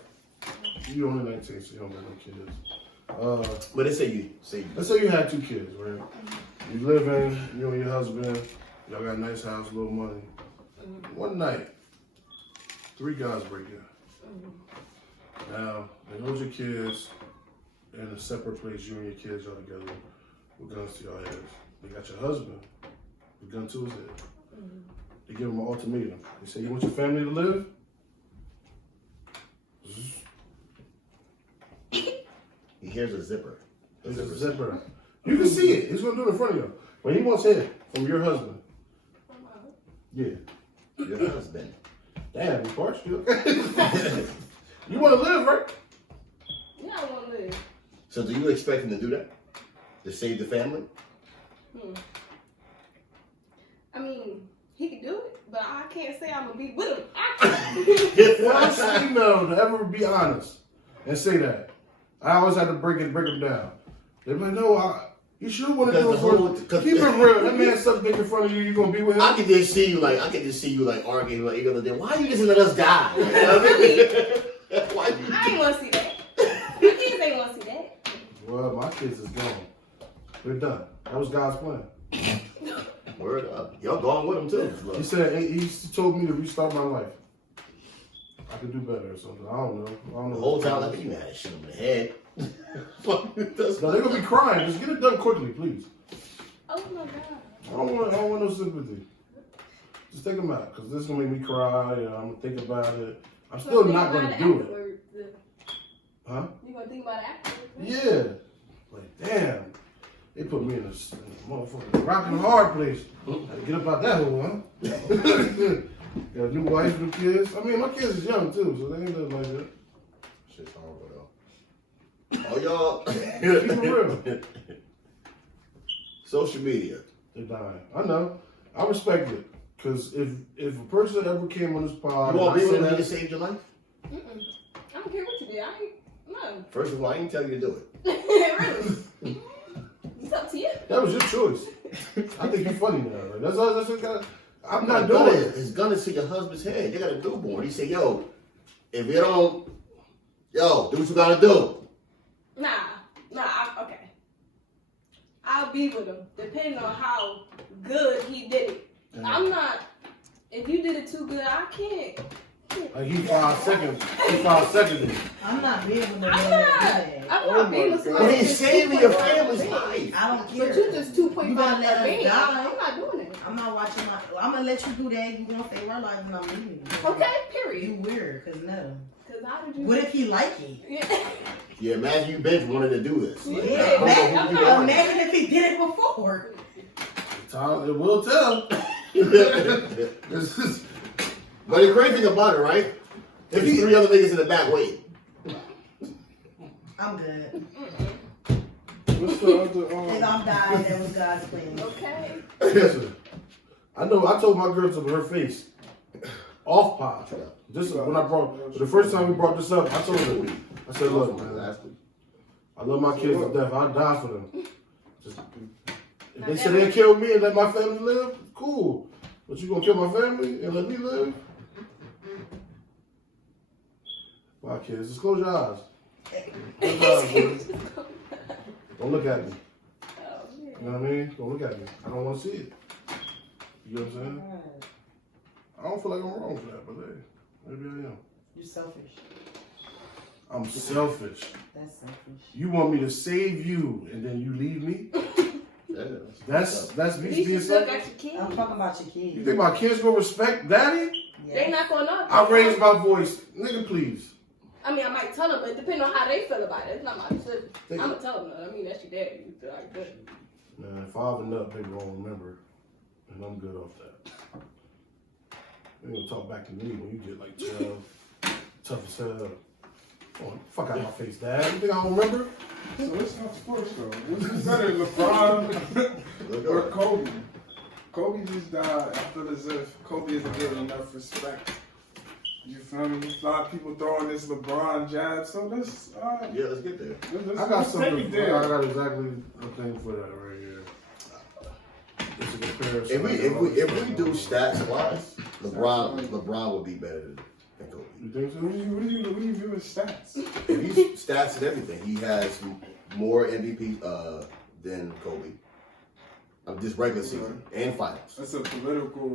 You only 19, so you don't have no kids. But they say you. Let's say you had 2 kids, right? You live in, you and your husband, y'all got a nice house, a little money. One night, 3 guys break in. Now, they hold your kids in a separate place, you and your kids all together with guns to your heads. They got your husband with a gun to his head. They give him an ultimatum. They say, you want your family to live? He hears a zipper. There's a zipper. You can see it. He's going to do it in front of you. But he wants it from your husband. Yeah. Your husband. Damn, you parched you. You want to live, right? Yeah, I want to live. So do you expect him to do that? To save the family? I mean, he can do it, but I can't say I'm going to be with him. Well, I'm saying no, to ever be honest and say that. I always had to break them down. They're like, no, you sure want to do it for keep it real. That man suck dick in front of you, you going to be with him? I can just see you like arguing like the other day. Why you just let us die? You know what I mean? Why you? I ain't want to see that. My kids ain't want to see that. Well, my kids is gone. They're done. That was God's plan. Word up. Y'all going with him too. Look. He said, he told me to restart my life. I could do better or something. I don't know. The whole time, like, you had to shoot him in the head. No, they're going to be crying. Just get it done quickly, please. Oh my God. I don't want no sympathy. Just take them out, because this is going to make me cry, and I'm going to think about it. I'm still not going to do it. Huh? You going to think about it afterwards? Yeah. Like, damn. They put me in a motherfucking rock and hard place. I had to get up out that hole, huh? Got a new wife, new kids. I mean, my kids is young, too, so they ain't nothing like that. Shit's horrible though. Oh, y'all. Keep it real. Social media. They dying. I know. I respect it. Because if a person ever came on this pod, You want to be with that, him to save your life? I don't care what you did. I ain't. No. First of all, I ain't tell you to do it. Really? It's up to you. that was your choice. I think you're funny now. Like, that's all. I'm not doing it. His gun is to your husband's head. You got a newborn. He said, yo, if you don't, do what you gotta do. Okay. I'll be with him, depending on how good he did it. I'm not. If you did it too good, I can't. Like he 5 seconds. He 5 seconds. I'm not being with no I'm man. not being with somebody. But he's saving your family's life. I don't care. But you just 2.5 You gotta let us man. die. I'm not doing it. I'm not watching I'm gonna let you do that. You gonna save our lives and I'm leaving you. Okay, period. You weird, cause no. Because how did you? What if he like it? Yeah. Yeah, imagine you bitch wanted to do this. Like, Yeah, I don't know who you are. imagine if he did it before. Time it will tell. This is, But the crazy thing about it, right? There's 3 other niggas in the back waiting. I'm good. What's the other? And I'm dying. That was God's plan. Okay. listen. I know. I told my girl to her face, off pod. This is when I brought the first time we brought this up. I told her. I said, look, man, I love my kids to death. I'll die for them. Just, if they say they'll kill me and let my family live, cool. But you gonna kill my family and let me live? My kids, just close your eyes. Close your eyes, baby. Don't look at me. You know what I mean? Don't look at me. I don't want to see it. You know what I'm saying? I don't feel like I'm wrong for that, but hey, maybe I am. You're selfish. I'm selfish. That's selfish. You want me to save you and then you leave me? That's me At least being you still selfish. got your kids. I'm talking about your You kids. think my kids gonna respect daddy? They not gonna know. I raised my voice, nigga, please. I mean, I might tell them, but depending on how they feel about it, it's not my decision. They- I'm gonna tell them. I mean, that's your dad. You feel like good. Man, 5 and up, they won't remember, and I'm good off that. They gonna talk back to me when you get like 12, tough as hell. Oh, fuck out of my face, dad. You think I don't remember? So let's talk sports though. Who's better, LeBron or Kobe? Kobe just died. I feel as if Kobe isn't getting enough respect. You feel me? A lot of people throwing this LeBron jab. So let's Let's get there. I got something. Take it I there. got exactly a thing for that right here. It's a comparison. If we do stats wise, LeBron would be better than Kobe. You think so? What do you view as stats? If he's stats and everything, he has more MVP than Kobe. Just regular season and finals. That's a political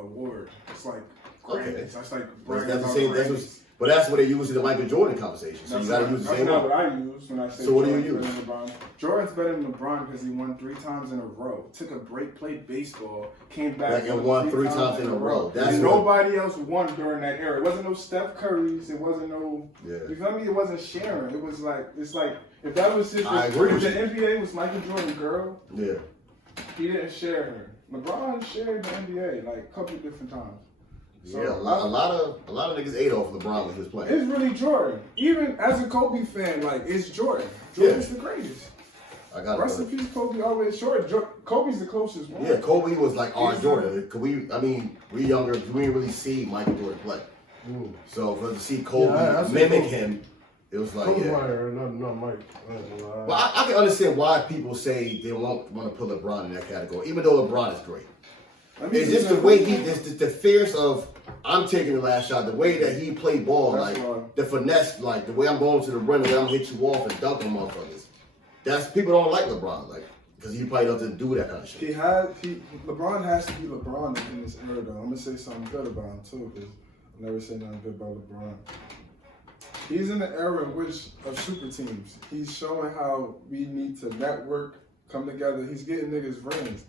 award. It's like Grammys. That's like bragging That's the about same. Grammys. But that's what they use in the Michael Jordan conversation. So you got to use the That's same not one. what I use when I say So what do you Jordan's use? better than LeBron. Jordan's better than LeBron because he won 3 times in a row. Took a break, played baseball, came back And won 3 times in a row. That's and what- nobody else won during that era. It wasn't no Steph Curry's. It wasn't no. Yeah. You feel me? It wasn't sharing. It was like if that was just I agree if with the you. NBA was Michael Jordan girl, Yeah. he didn't share her. LeBron shared the NBA like a couple different times. So, Yeah, a lot of niggas ate off LeBron when he was playing. It's really Jordan. Even as a Kobe fan, like it's Jordan. Jordan's the greatest. I got Rest in it. peace, Kobe. Always Jordan. Kobe's the closest one. Yeah, Kobe was like our Jordan. We younger, we didn't really see Michael Jordan play. So for us to see Kobe I see mimic Kobe. him, it was like, Kobe yeah. Bryant, not Mike. I ain't gonna lie. Well, I can understand why people say they won't want to put LeBron in that category, even though LeBron is great. It's just the way the fears of I'm taking the last shot, the way that he played ball, That's like why. the finesse, like the way I'm going to the rim, the way I'm gonna hit you off and dunk on motherfuckers. That's people don't like LeBron, like because he probably doesn't do that kind of shit. LeBron has to be LeBron in this era, though. I'm gonna say something good about him too, because I never say nothing good about LeBron. He's in the era of super teams. He's showing how we need to network, come together. He's getting niggas rings.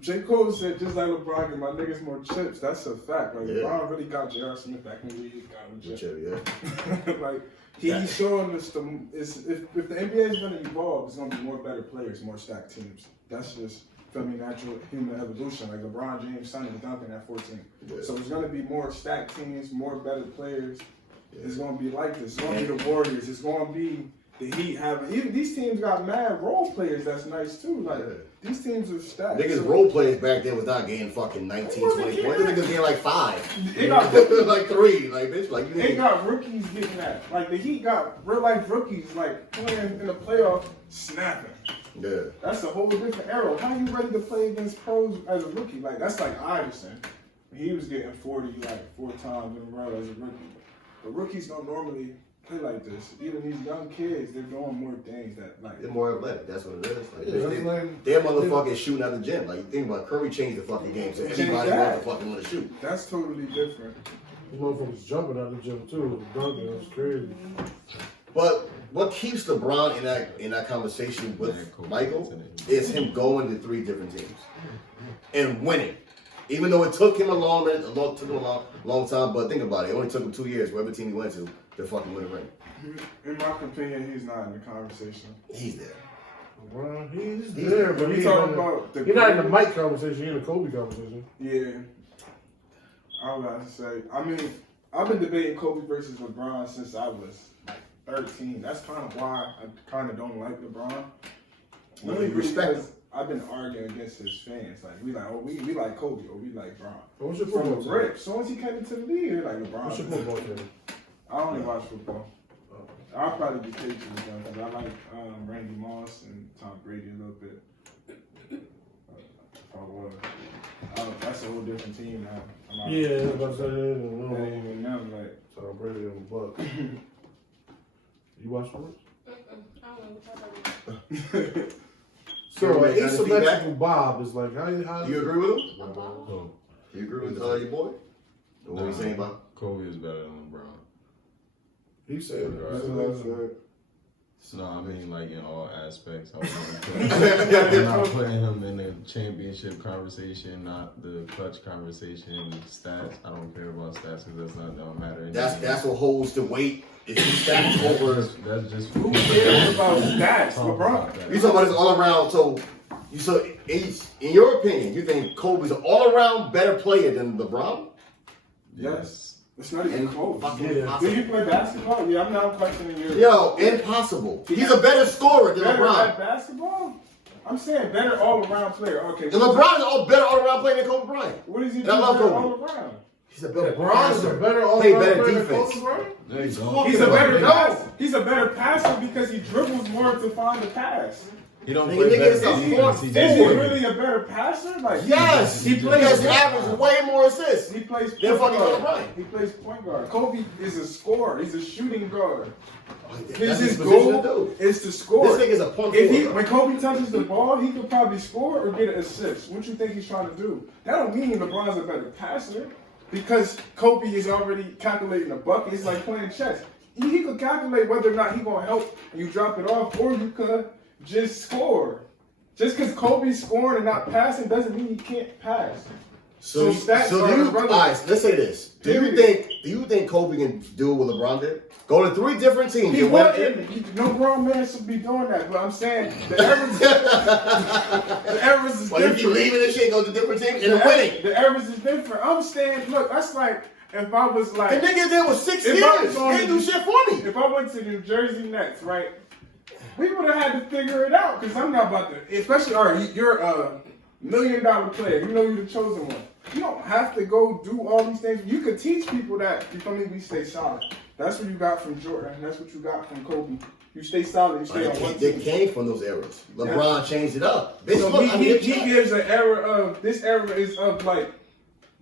J. Cole said, just like LeBron, get my niggas more chips. That's a fact. Like, Yeah. LeBron really got J.R. Smith back in the league. Got him chips. Yeah. Like, he's showing us if the NBA is going to evolve, it's going to be more better players, more stacked teams. That's just, feel me, natural human evolution. Like LeBron James signed with Duncan at 14. Yeah. So it's going to be more stacked teams, more better players. It's going to be like this. It's going to be the Warriors. It's going to be the Heat have even these teams got mad role players. That's nice too. Like these teams are stacked. Niggas role players back then was not getting fucking 19, 20 points. Niggas getting like 5. They got like 3. Like bitch, like you. They got rookies getting that. Like the Heat got real life rookies like playing in the playoff snapping. Yeah. That's a whole different era. How you ready to play against pros as a rookie? Like that's like Iverson. He was getting 40 like 4 times in a row as a rookie. But rookies don't normally play like this. Even these young kids, they're doing more things that like They're more athletic. That's what it is. Like, Yeah, they're motherfucking shooting at the gym. Like you think about Curry changed the fucking game, so everybody wants to fucking want to shoot. that's totally different. These motherfuckers jumping out the gym too. Dunking, that's crazy. But what keeps LeBron in that conversation with Michael is him going to 3 different teams and winning. Even though it took him a long time, but think about it. It only took him 2 years, wherever team he went to fucking win a ring. In my opinion, he's not in the conversation. He's there. Well, he's there, but We he's talking about the not in the Mike conversation. He's in the Kobe conversation. Yeah, I was about to say. I mean, I've been debating Kobe versus LeBron since I was like 13. That's kind of why I kind of don't like LeBron. You respect because I've been arguing against his fans. Like we like, oh, we like Kobe or we like Bron. What's your From football the team? rip, as soon as he came into the league, they're like LeBron. What's your football team? I only watch football. I'll probably be Patriots though, because I like Randy Moss and Tom Brady a little bit. If I was, that's a whole different team now. Yeah, I was about to say that. They ain't even know, like. Tom Brady and Buck. You watch sports? I don't know what y'all talking about. So, Germaijah, asymmetrical Bob is like, how Do you agree with him? Oh, Do you agree with your boy? What are you saying about? Kobe is better than LeBron. he said That's what I said. No, I mean like in all aspects. I'm not putting him in the championship conversation, not the clutch conversation. Stats, I don't care about stats because that's not don't matter. That's what holds the weight. If you stack over, That's just Who cares about stats, Talk LeBron? about that. you talking about this all around. So in your opinion, you think Kobe's an all around better player than LeBron? Yes. It's not even close. Fucking Yeah. impossible. Do you play basketball? Yeah, I'm not questioning your. Yo, impossible. He's a better scorer than Better LeBron. at basketball? I'm saying better all around player. Okay. And LeBron is better all around player than Kobe Bryant. What does he do And I love better Kobe. all around? He's a better LeBron is a passer. better all Play around better player than defense. Kobe Bryant? There you go. He's a better No. He's a better passer because he dribbles more to find the pass. He don't Nigga, play nigga, better it's a defense. fourth He Is just he forward. really a better passer? Like Yes, he plays. He averaged way more assists. He plays Then point fucking guard. Kobe Bryant. He plays point guard. Kobe is a scorer. He's a shooting guard. That's His his position to goal do. is to score. This nigga's a point If he, forward. when Kobe touches the ball, he could probably score or get an assist. What you think he's trying to do? That don't mean LeBron's a better passer because Kobe is already calculating the bucket. It's like playing chess. He could calculate whether or not he gonna help and you drop it off, or you could just score. Just because Kobe's scoring and not passing doesn't mean he can't pass. So stats do are you, irrelevant. all right, let's say this. Do you think Kobe can do what LeBron did? Go to 3 different teams. He and win wasn't. No grown man should be doing that. But I'm saying the average, the average is Well, you different. keep leaving this shit and go to different teams and The winning. The average is different. I'm saying, look, that's like if I was The like, nigga there was 6 If years. I He was on didn't do the- shit for me. if I went to the New Jersey Nets, right? We would have had to figure it out because I'm not about to. Especially, all right, you're a $1 million player. You know you're the chosen one. You don't have to go do all these things. You could teach people that. You feel me? We stay solid. That's what you got from Jordan. That's what you got from Kobe. You stay solid. You stay on one They team. came from those eras. LeBron changed it up. Bitch, So look, I mean, he gives an era of this era is of like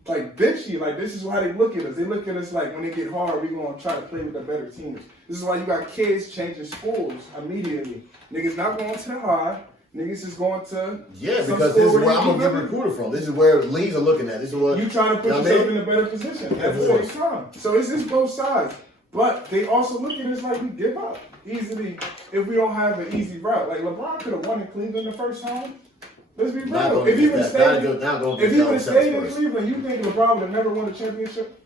bitchy. Like this is how they look at us. They look at us like when they get hard, we gonna try to play with the better teams. This is why you got kids changing schools immediately. Niggas not going to the high. Niggas is going to yeah, some because school this is where they I'm gonna do get recruited from. This is where leagues are looking at. This is what you trying to put You know what I yourself mean? in a better position Yeah, at the of same course. time. So it's just both sides. But they also look at us like we give up easily if we don't have an easy route. Like LeBron could have won in Cleveland the first time. Let's be Not real. gonna If he get would that. stay, Not gonna if get he that would have with stayed in Spurs. Cleveland, you think LeBron would have never won a championship?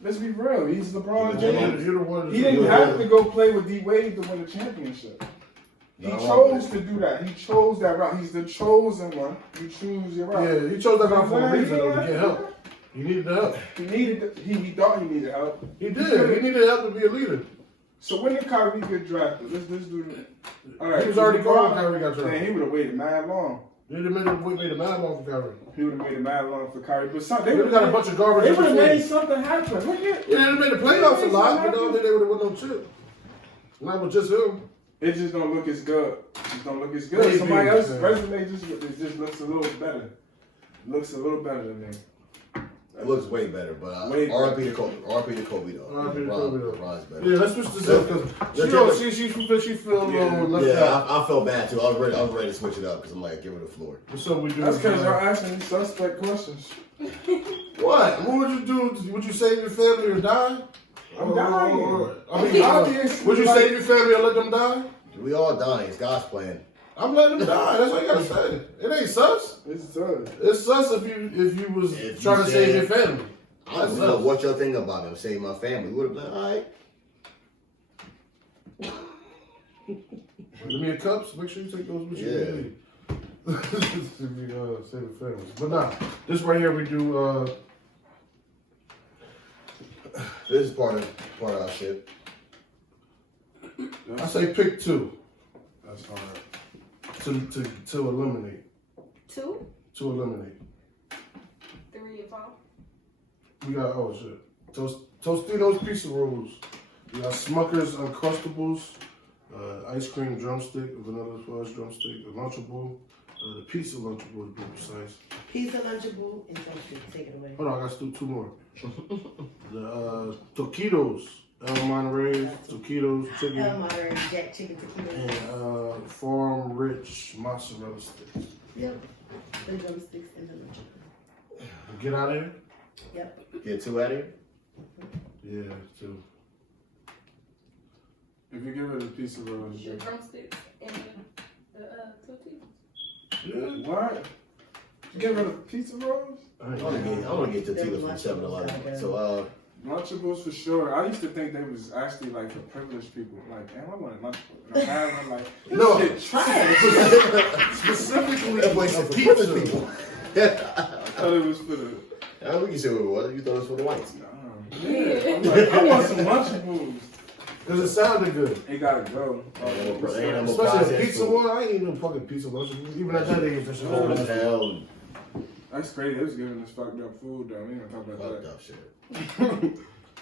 Let's be real. He's LeBron James. You're the one. He didn't have to go play with D Wade to win a championship. He No, chose to do that. He chose that route. He's the chosen one. You choose your route. Yeah, he chose that route for a He reason didn't though, to have get to help. do that. He needed the help. He needed. He thought he needed help. He did. He needed help to be a leader. So when did Kyrie get drafted? Let's do it. All right. He was already gone when Kyrie got drafted. Man, he would have waited mad long. They made a mad long for Kyrie. He would have made it mad long for Kyrie. But They would have got a bunch of garbage. They would have in made between. something happen. Look at Yeah, they made the playoffs a lot, but I don't think they would have won no chip. Not with just him. it just don't look as good. It just don't look as good. Maybe, Somebody else's yeah. resume just looks a little better. Looks a little better than me. It looks way better, but Way R.I.P. to Kobe. R.I.P. to Kobe though. R.I.P. to Kobe, though. LeBron's better. Yeah, let's switch this up because she feel left Yeah, out. I felt bad too. I was ready to switch it up because I'm like, give her the floor. What's up? We do. That's because y'all asking me suspect questions. What? What would you do? Would you save your family or die? I'm dying. I mean, Obviously, would you like- save your family or let them die? We all dying. It's God's plan. I'm letting them die. That's what you gotta say. It ain't sus. It's tough. It's sus if you was If trying you to save said- your family. I don't know what y'all think about me. Save my family. We would have been all right. Give me a cups. Make sure you take those with you. Yeah. Save your family. But nah, this right here we do. This is part of our shit. I say pick two That's hard. to eliminate. 2, To eliminate. 3, and 5. We got Tostitos pizza rolls. We got Smucker's Uncrustables, ice cream drumstick, vanilla fudge drumstick, a Lunchable, the pizza Lunchable to be precise. Pizza Lunchable and something. Take it away. Hold on, I got to do two more. The Toquitos, El Monterey, Toquitos chicken, Monterey Jack chicken tequila. and Farm Rich mozzarella sticks. Yep. The drumsticks and the Lunchable. Get out of here? Yep. Get 2 out of here. Yeah, two. If you give her the pizza rolls, The drumsticks and the tortillas. Yeah. what? You give her the pizza rolls? I want to get Totitos from 7-Eleven. So, Lunchables for sure. I used to think they was actually like for privileged people. Like, damn, I want a Lunchable. And I had one like, this No. shit trash. Specifically, that place is for pizza. people. I thought it was for the. We can say what it was. You thought it was for the whites. Yeah. I'm like, I want some Lunchables. Because it sounded good. It gotta go. Especially a pizza one. I ain't even no fucking pizza Lunchables. Even at that age, that shit Cold was as hell. That's crazy. They was giving us fucked up food though. We ain't gonna talk about Fucked that. up shit.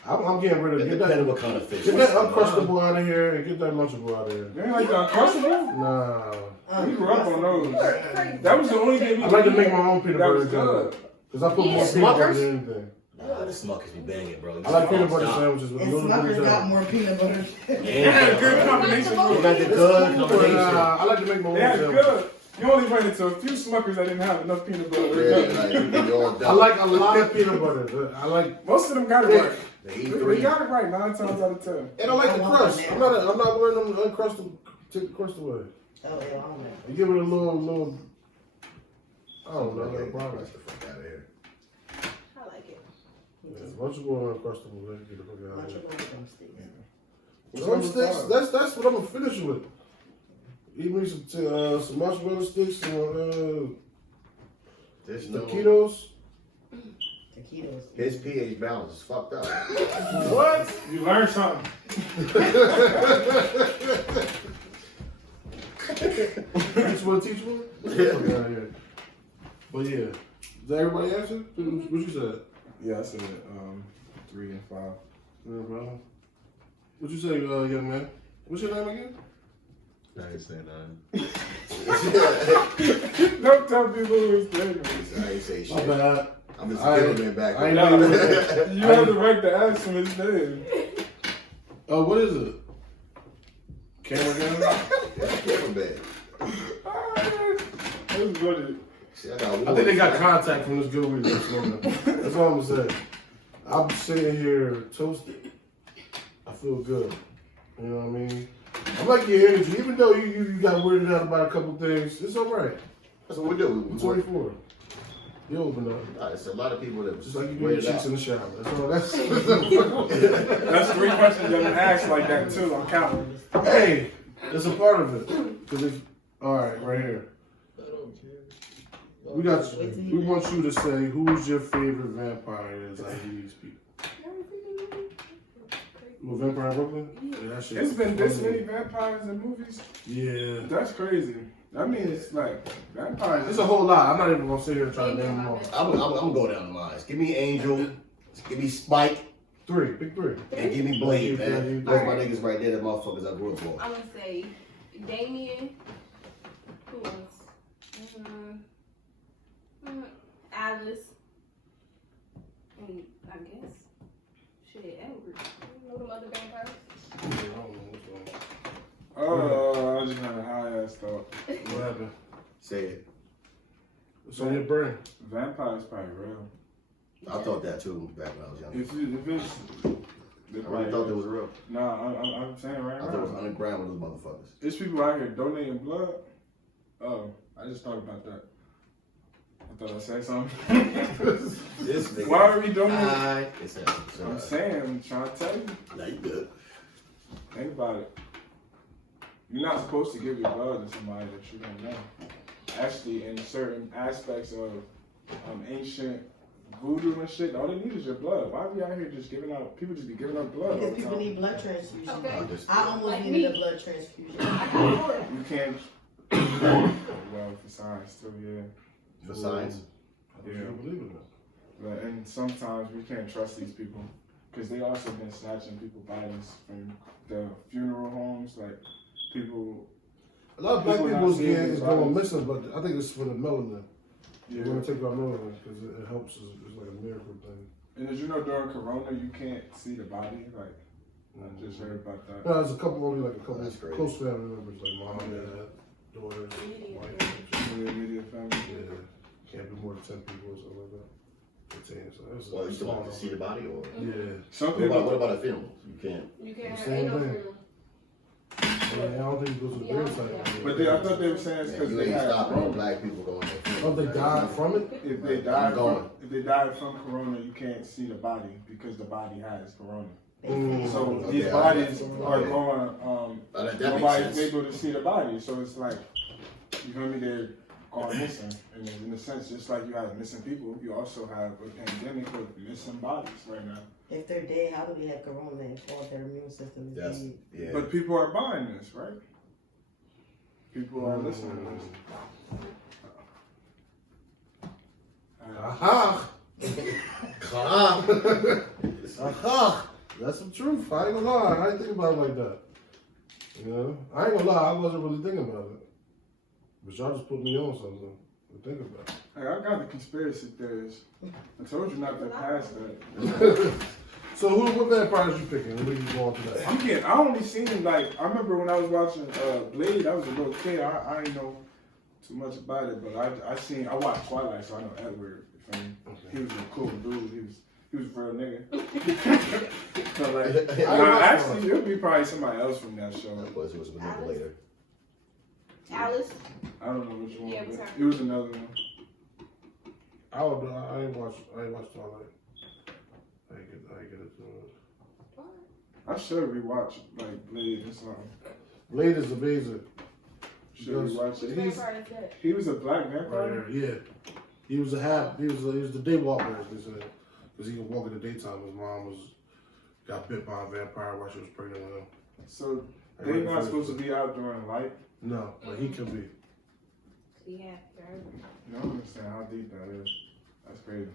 I'm getting rid of It get depends that. what kind of fish. Get that Uncrustable out of here and get that Lunchable out of here. You ain't like the Uncrustable? Nah. We grew up on those. That was the only thing we I like to could make eat my own peanut that butter was and jelly. good. Because I put more Yeah. peanut butter Smuckers? than anything. Nah, the Smuckers be banging, bro. I like peanut butter Stop. sandwiches with a And little bit of Smucker's got jelly. more peanut butter. They had a good combination. You got the It's good cool, but, combination. I like to make my They own had sandwiches. good. You only ran into a few Smuckers that didn't have enough peanut butter. Yeah, like, you be all I done. like a lot of peanut butter. I like, Most of them got it right. They eat They 3. got it right 9 times out of 10. and I like the I want crust. that. I'm not wearing them uncrustable. Take the crust away. Oh, yeah, I don't know. And give it a little. I don't know. Okay, Probably. get the fuck out of here. I like it. Lunchable and uncrustable. Let's get the fuck out of here. Lunchable and drumsticks. Drumsticks. That's what I'm gonna finish with. Eat me some mozzarella sticks, some There's no. taquitos. Taquitos. His pH balance is fucked up. What? You learned something. Teach one, teach one. Fuck out of here. But yeah, did everybody answer? What you said? Yeah, I said 3 and 5. Yeah, bro. What you say, young man? What's your name again? I ain't say nothing. Don't tell people who it's dangerous. I ain't say My shit. bad. I'm just I- giving it back. I ain't Nah, know you have the right to ask him his name. What is it? Camera gun? That's camera bad. That's funny. See, I got I think they got contact from this good week. That's all I'm gonna say. I'm sitting here toasted. I feel good. You know what I mean? I like your energy, even though you got weirded out about a couple things. It's all right. That's what we do. I'm 24. You open up. It's a lot of people that Just like you do wear your it chicks out. in the shower. That's all. That's. That's 3 questions you asked like that too. I'm counting. Hey, it's a part of it. Cause it's all right right here. I don't care. We got. We want you to say who's your favorite vampire as I hear these people. With Vampire in Brooklyn? Yeah, that shit. It's been this many vampires in movies. Yeah. That's crazy. I mean, it's like vampires. It's a whole lot. I'm not even gonna sit here and try to name them all. I'm gonna go down the lines. Give me Angel, give me Spike, Pick three. and give me Blade, man. Those my niggas right there, the motherfuckers I grew up on. I'm gonna say Damien. Who else? Alice. And I guess. Shit, Edward. You know them other vampires? Oh, I just had a high ass thought. What happened? Say it. It's on your brain. Vampires probably real. I thought that too back when I was younger. If it's, I really thought that was real. Nah, I'm saying right I thought it was now. underground with those motherfuckers. There's people out here donating blood. Oh, I just thought about that. I thought I said something. This nigga. Why are we donating? I'm saying, I'm trying to tell you. Nah, you good. Think about it. You're not supposed to give your blood to somebody that you don't know. Actually, in certain aspects of ancient voodoo and shit, all they need is your blood. Why are we out here just giving out? People just be giving out blood. Because people need blood transfusion. Okay. I almost Like needed me. a blood transfusion. You can't. Well, for science too, yeah. For science. I don't believe in that. But and sometimes we can't trust these people because they also been snatching people's bodies from the funeral homes, like people. A lot of black People people's not seeing skin these is going bodies. missing, but I think it's for the melanin. Yeah. We're gonna take our melanin because it helps. It's like a miracle thing. And did you know during Corona you can't see the body? Like I just heard about that. No, there's only like a couple That's crazy. close family members, like mom, dad, daughter, Immediate wife. Immediate family. Yeah, can't be more than 10 people or something like that. 15. So that's Well, you still want to see the body or? Yeah. Some What people. about a film? You can't. You can't have Same ain't no thing. funeral. I don't think it goes to the Yeah, bedside. yeah. But I thought they were saying it's Yeah, because you they ain't had stopping Corona. black people going to Oh, they died from it? If they died going. from Corona, you can't see the body because the body has Corona. Mm. So Okay, these I bodies get it. are Okay. going. That makes Nobody's sense. able to see the body, so it's like, you feel me? They're gone missing, and in a sense, just like you have missing people, you also have a pandemic of missing bodies right now. If they're dead, how do they have corona if all their immune system is Yes. dead? Yeah. But people are buying this, right? People are listening to this. Aha! Ah. Aha! That's the truth. I ain't gonna lie. I ain't think about it like that. You know? I ain't gonna lie. I wasn't really thinking about it. But y'all just put me on something to think about. Hey, I got the conspiracy theories. I told you not to pass that. So what vampires you picking? What are you going to that? I only seen like I remember when I was watching Blade. I was a little kid. I didn't know too much about it, but I watched Twilight, so I know Edward. You feel me? He was a cool dude. He was a real nigga. So like, actually, it would be probably somebody else from that show. It was a manipulator. Alice. I don't know which one. Yeah, but exactly. it was another one. I ain't watch Twilight. I ain't get it to it. I should rewatch like Blade or something. Blade is amazing. Should rewatch it. Vampire is dead. He was a black Right vampire. here, yeah. He was the daywalker, as they said. Because he could walk in the daytime. His mom got bit by a vampire while she was pregnant with him. So they're not supposed to be out during light. No, but he can be. Yeah, You don't understand how deep that is. That's crazy.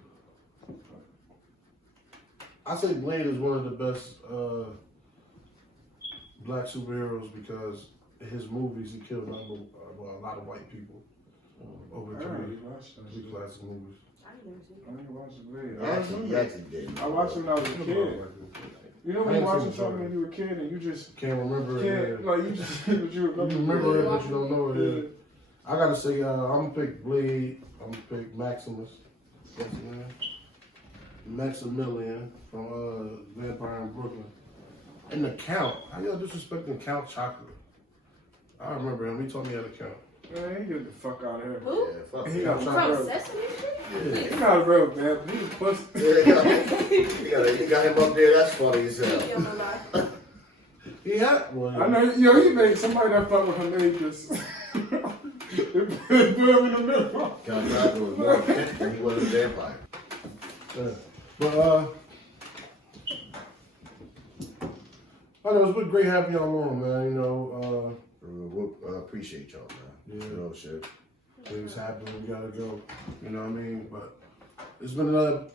I say Blade is one of the best black superheroes because in his movies he killed a lot of white people over I already 3 watched that. classic movies. I didn't watch Blade. You actually did. I watched him when I was a kid. You know when I you ain't watching seen something it. when you were a kid and you just Can't remember can't, it. like you just but you You remember it, but you don't know it. Yeah. I gotta say, I'm gonna pick Blade. I'm gonna pick Maximus. Maximilian from Vampire in Brooklyn. And the Count. How y'all disrespecting Count Chocolate? I remember him. He taught me how to count. Man, he get the fuck out of here. Who? Yeah, fuck He yeah. got From real. Sesame Street? Yeah. He not a real man. He was pussy. You got him up there, that's funny as hell. Yeah, I'm alive. He had one. I know, he made somebody that fuck with him made this. Put him in the middle. Count Dracula was more intense than he was a vampire. Yeah. But I know it's been great having y'all on, man. You know, We appreciate y'all, man. yeah. Real shit. Things happen, we gotta go. You know what I mean? But it's been another,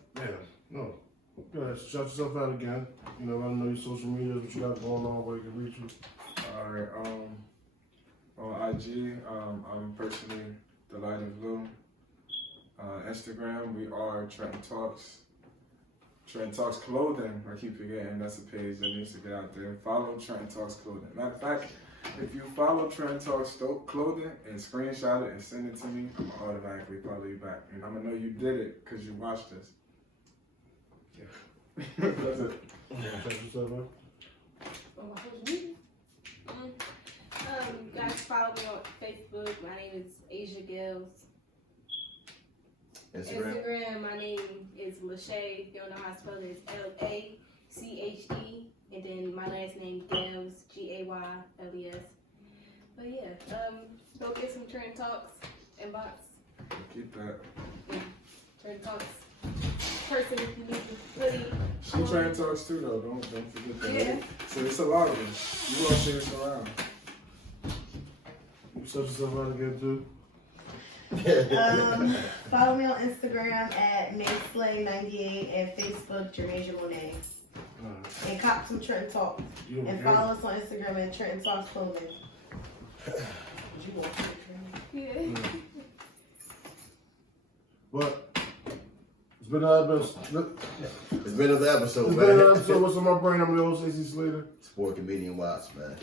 no. Go ahead, shout yourself out again. You know, let them know your social media, what you got going on, where you can reach you. Alright, on IG, I'm personally the Light of Blue. Instagram, we are Trenton Talks. Trenton Talks Clothing, I keep forgetting, that's a page that needs to get out there. Follow Trenton Talks Clothing. Matter of fact, if you follow Trenton Talks Clothing and screenshot it and send it to me, I'm gonna automatically follow you back. And I'm gonna know you did it because you watched this. Yeah. That's it. Check yourself out. On my social media. You guys follow me on Facebook. My name is Asia Gales. Instagram, my name is Lachey. If you don't know how to spell it, it's Lache. And then my last name, Gales, Gayles. But yeah, go get some Trenton Talks and bots. Keep that. Yeah, Trenton Talks. Person if you need to really. She Trenton Talks too though, don't forget that. Yeah. So it's a lot of them. You all share this around. You shout yourself out again, too. Follow me on Instagram at MaySlay98 and Facebook Germaijah Monet. And cop some Trenton Talk. And follow us on Instagram at Trenton Talks Clothing. You want to Yeah. But it's been another episode. It's been another episode, It's man. been another episode. What's on my brain? I'm your host, AC Slater. Sport comedian Wats, man.